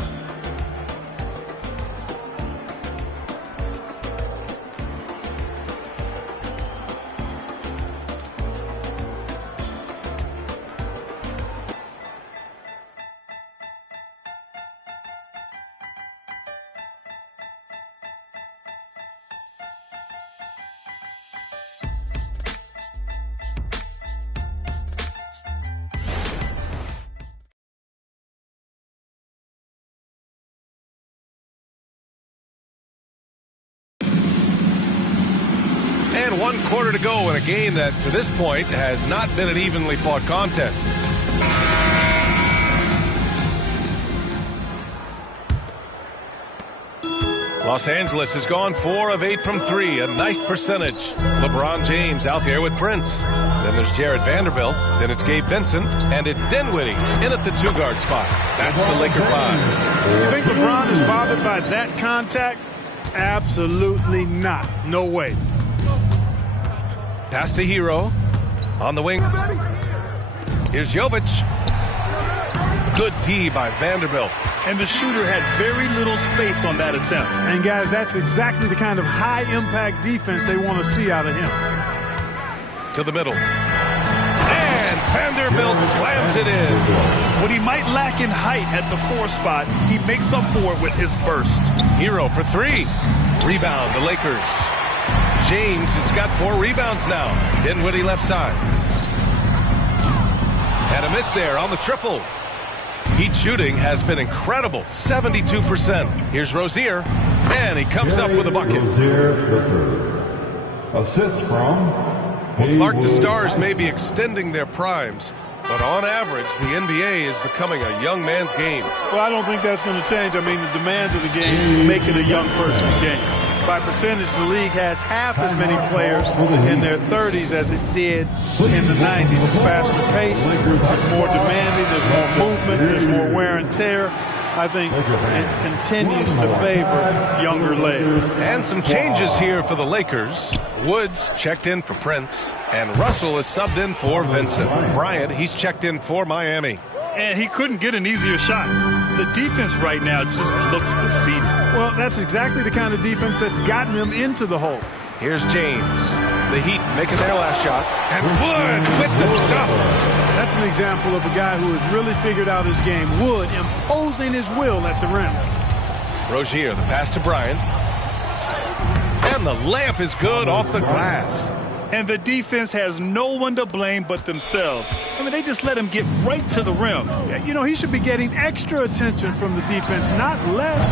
And 1 quarter to go in a game that, to this point, has not been an evenly fought contest. Los Angeles has gone 4 of 8 from 3, a nice percentage. LeBron James out there with Prince. Then there's Jared Vanderbilt. Then it's Gabe Vincent. And it's Dinwiddie in at the 2-guard spot. That's the Laker 5. You think LeBron is bothered by that contact? Absolutely not. No way. Pass to Hero on the wing. Here's Jovic. Good D by Vanderbilt. And the shooter had very little space on that attempt. And guys, that's exactly the kind of high-impact defense they want to see out of him. To the middle. And Vanderbilt slams it in. What he might lack in height at the 4 spot, he makes up for it with his burst. Hero for 3. Rebound, the Lakers. James has got 4 rebounds now. Dinwiddie left side. And a miss there on the triple. Heat shooting has been incredible, 72%. Here's Rozier, and he comes up with a bucket. Assist from. Well, Clark, the Stars may be extending their primes, but on average, the NBA is becoming a young man's game. Well, I don't think that's going to change. I mean, the demands of the game make it a young person's game. By percentage, the league has half as many players in their 30s as it did in the 90s. It's faster paced, it's more demanding, there's more movement, there's more wear and tear. I think it continues to favor younger players. And some changes here for the Lakers. Woods checked in for Prince, and Russell is subbed in for Vincent. Bryant, he's checked in for Miami. And he couldn't get an easier shot. The defense right now just looks defeated. Well, that's exactly the kind of defense that's gotten them into the hole. Here's James. The Heat making their last shot. And Wood with the stuff. That's an example of a guy who has really figured out his game. Wood imposing his will at the rim. Rozier, the pass to Bryant. And the layup is good off the glass. And the defense has no one to blame but themselves. I mean, they just let him get right to the rim. You know, he should be getting extra attention from the defense, not less.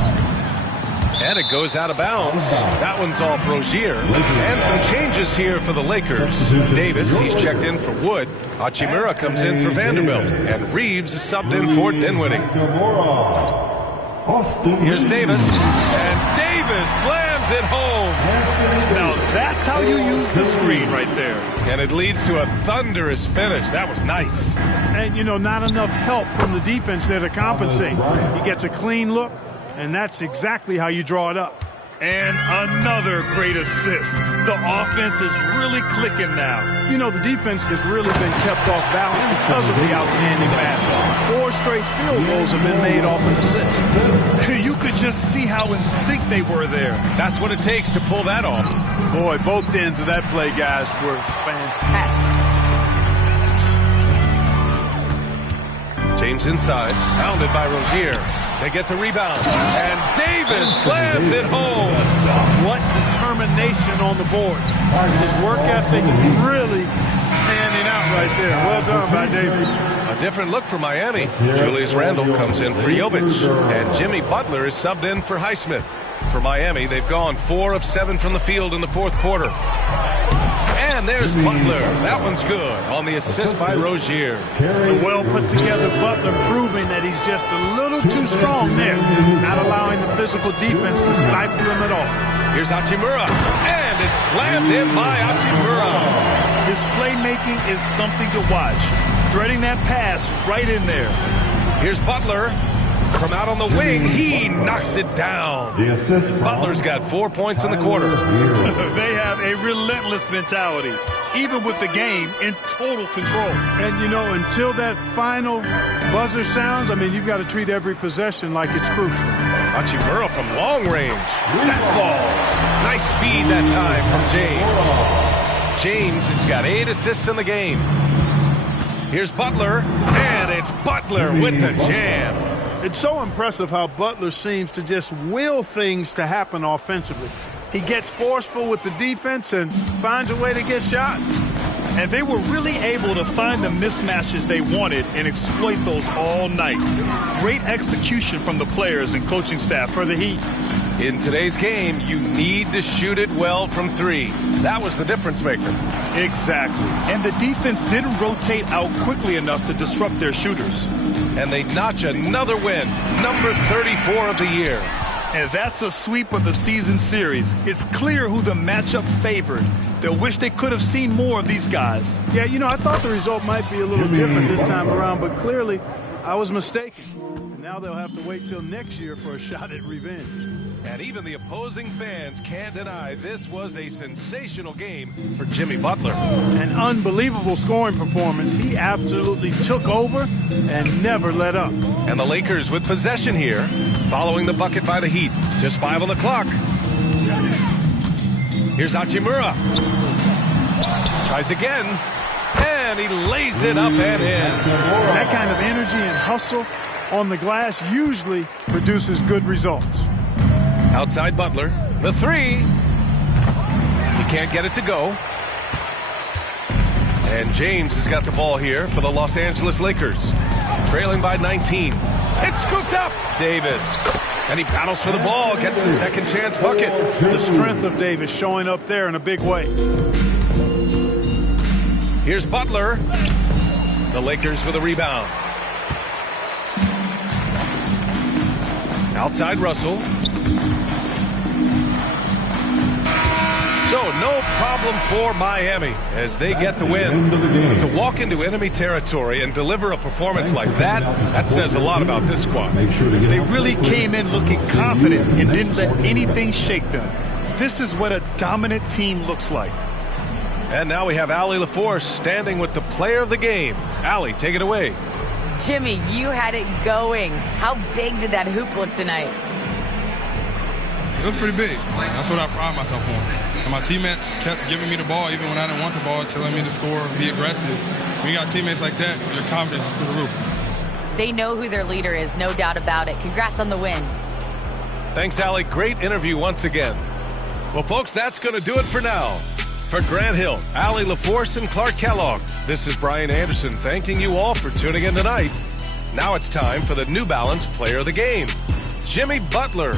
And it goes out of bounds. That one's off Rozier. And some changes here for the Lakers. Davis, he's checked in for Wood. Hachimura comes in for Vanderbilt. And Reeves is subbed in for Dinwiddie. Here's Davis. And Davis slams it home. Now that's how you use the screen right there. And it leads to a thunderous finish. That was nice. And, you know, not enough help from the defense there to compensate. He gets a clean look, and that's exactly how you draw it up. And another great assist. The offense is really clicking now. You know, the defense has really been kept off balance because of the outstanding basket. 4 straight field goals have been made off an assist. You could just see how in sync they were there. That's what it takes to pull that off. Boy, both ends of that play, guys, were fantastic. James inside, pounded by Rozier. They get the rebound, and Davis slams it home. What determination on the boards. His work ethic really standing out right there. Well done by Davis. A different look for Miami. Julius Randle comes in for Jovic, and Jimmy Butler is subbed in for Highsmith. For Miami, they've gone 4 of 7 from the field in the 4th quarter. And there's Butler. That one's good on the assist by Rozier. The well-put-together Butler proving that he's just a little too strong there, not allowing the physical defense to stifle him at all. Here's Hachimura, and it's slammed in by Hachimura. His playmaking is something to watch. Threading that pass right in there. Here's Butler. From out on the wing, he knocks it down. The assist from Butler's got 4 points in the quarter. They have a relentless mentality, even with the game in total control. And, you know, until that final buzzer sounds, I mean, you've got to treat every possession like it's crucial. Hachimura from long range. That falls. Nice feed that time from James. James has got 8 assists in the game. Here's Butler, and it's Butler with the jam. It's so impressive how Butler seems to just will things to happen offensively. He gets forceful with the defense and finds a way to get shots. And they were really able to find the mismatches they wanted and exploit those all night. Great execution from the players and coaching staff for the Heat. In today's game, you need to shoot it well from 3. That was the difference maker. Exactly. And the defense didn't rotate out quickly enough to disrupt their shooters. And they notch another win, number 34 of the year. And that's a sweep of the season series. It's clear who the matchup favored. They'll wish they could have seen more of these guys. Yeah, you know, I thought the result might be a little different this time around, but clearly I was mistaken. And now they'll have to wait till next year for a shot at revenge. And even the opposing fans can't deny this was a sensational game for Jimmy Butler. An unbelievable scoring performance. He absolutely took over and never let up. And the Lakers with possession here, following the bucket by the Heat. Just 5 on the clock. Here's Hachimura. Tries again, and he lays it up and in. That kind of energy and hustle on the glass usually produces good results. Outside Butler, the 3. He can't get it to go. And James has got the ball here for the Los Angeles Lakers. Trailing by 19. It's scooped up. Davis. And he battles for the ball, gets the second chance bucket. The strength of Davis showing up there in a big way. Here's Butler. The Lakers with a rebound. Outside Russell. So no problem for Miami as they get the win. To walk into enemy territory and deliver a performance like that, that says a lot about this squad. They really came in looking confident and didn't let anything shake them. This is what a dominant team looks like. And now we have Allie LaForce standing with the player of the game. Allie, take it away. Jimmy, you had it going. How big did that hoop look tonight? It was pretty big. That's what I pride myself on. And my teammates kept giving me the ball even when I didn't want the ball, telling me to score, be aggressive. When you got teammates like that, your confidence is through the roof. They know who their leader is, no doubt about it. Congrats on the win. Thanks, Allie. Great interview once again. Well, folks, that's going to do it for now. For Grant Hill, Allie LaForce, and Clark Kellogg, this is Brian Anderson thanking you all for tuning in tonight. Now it's time for the New Balance Player of the Game, Jimmy Butler.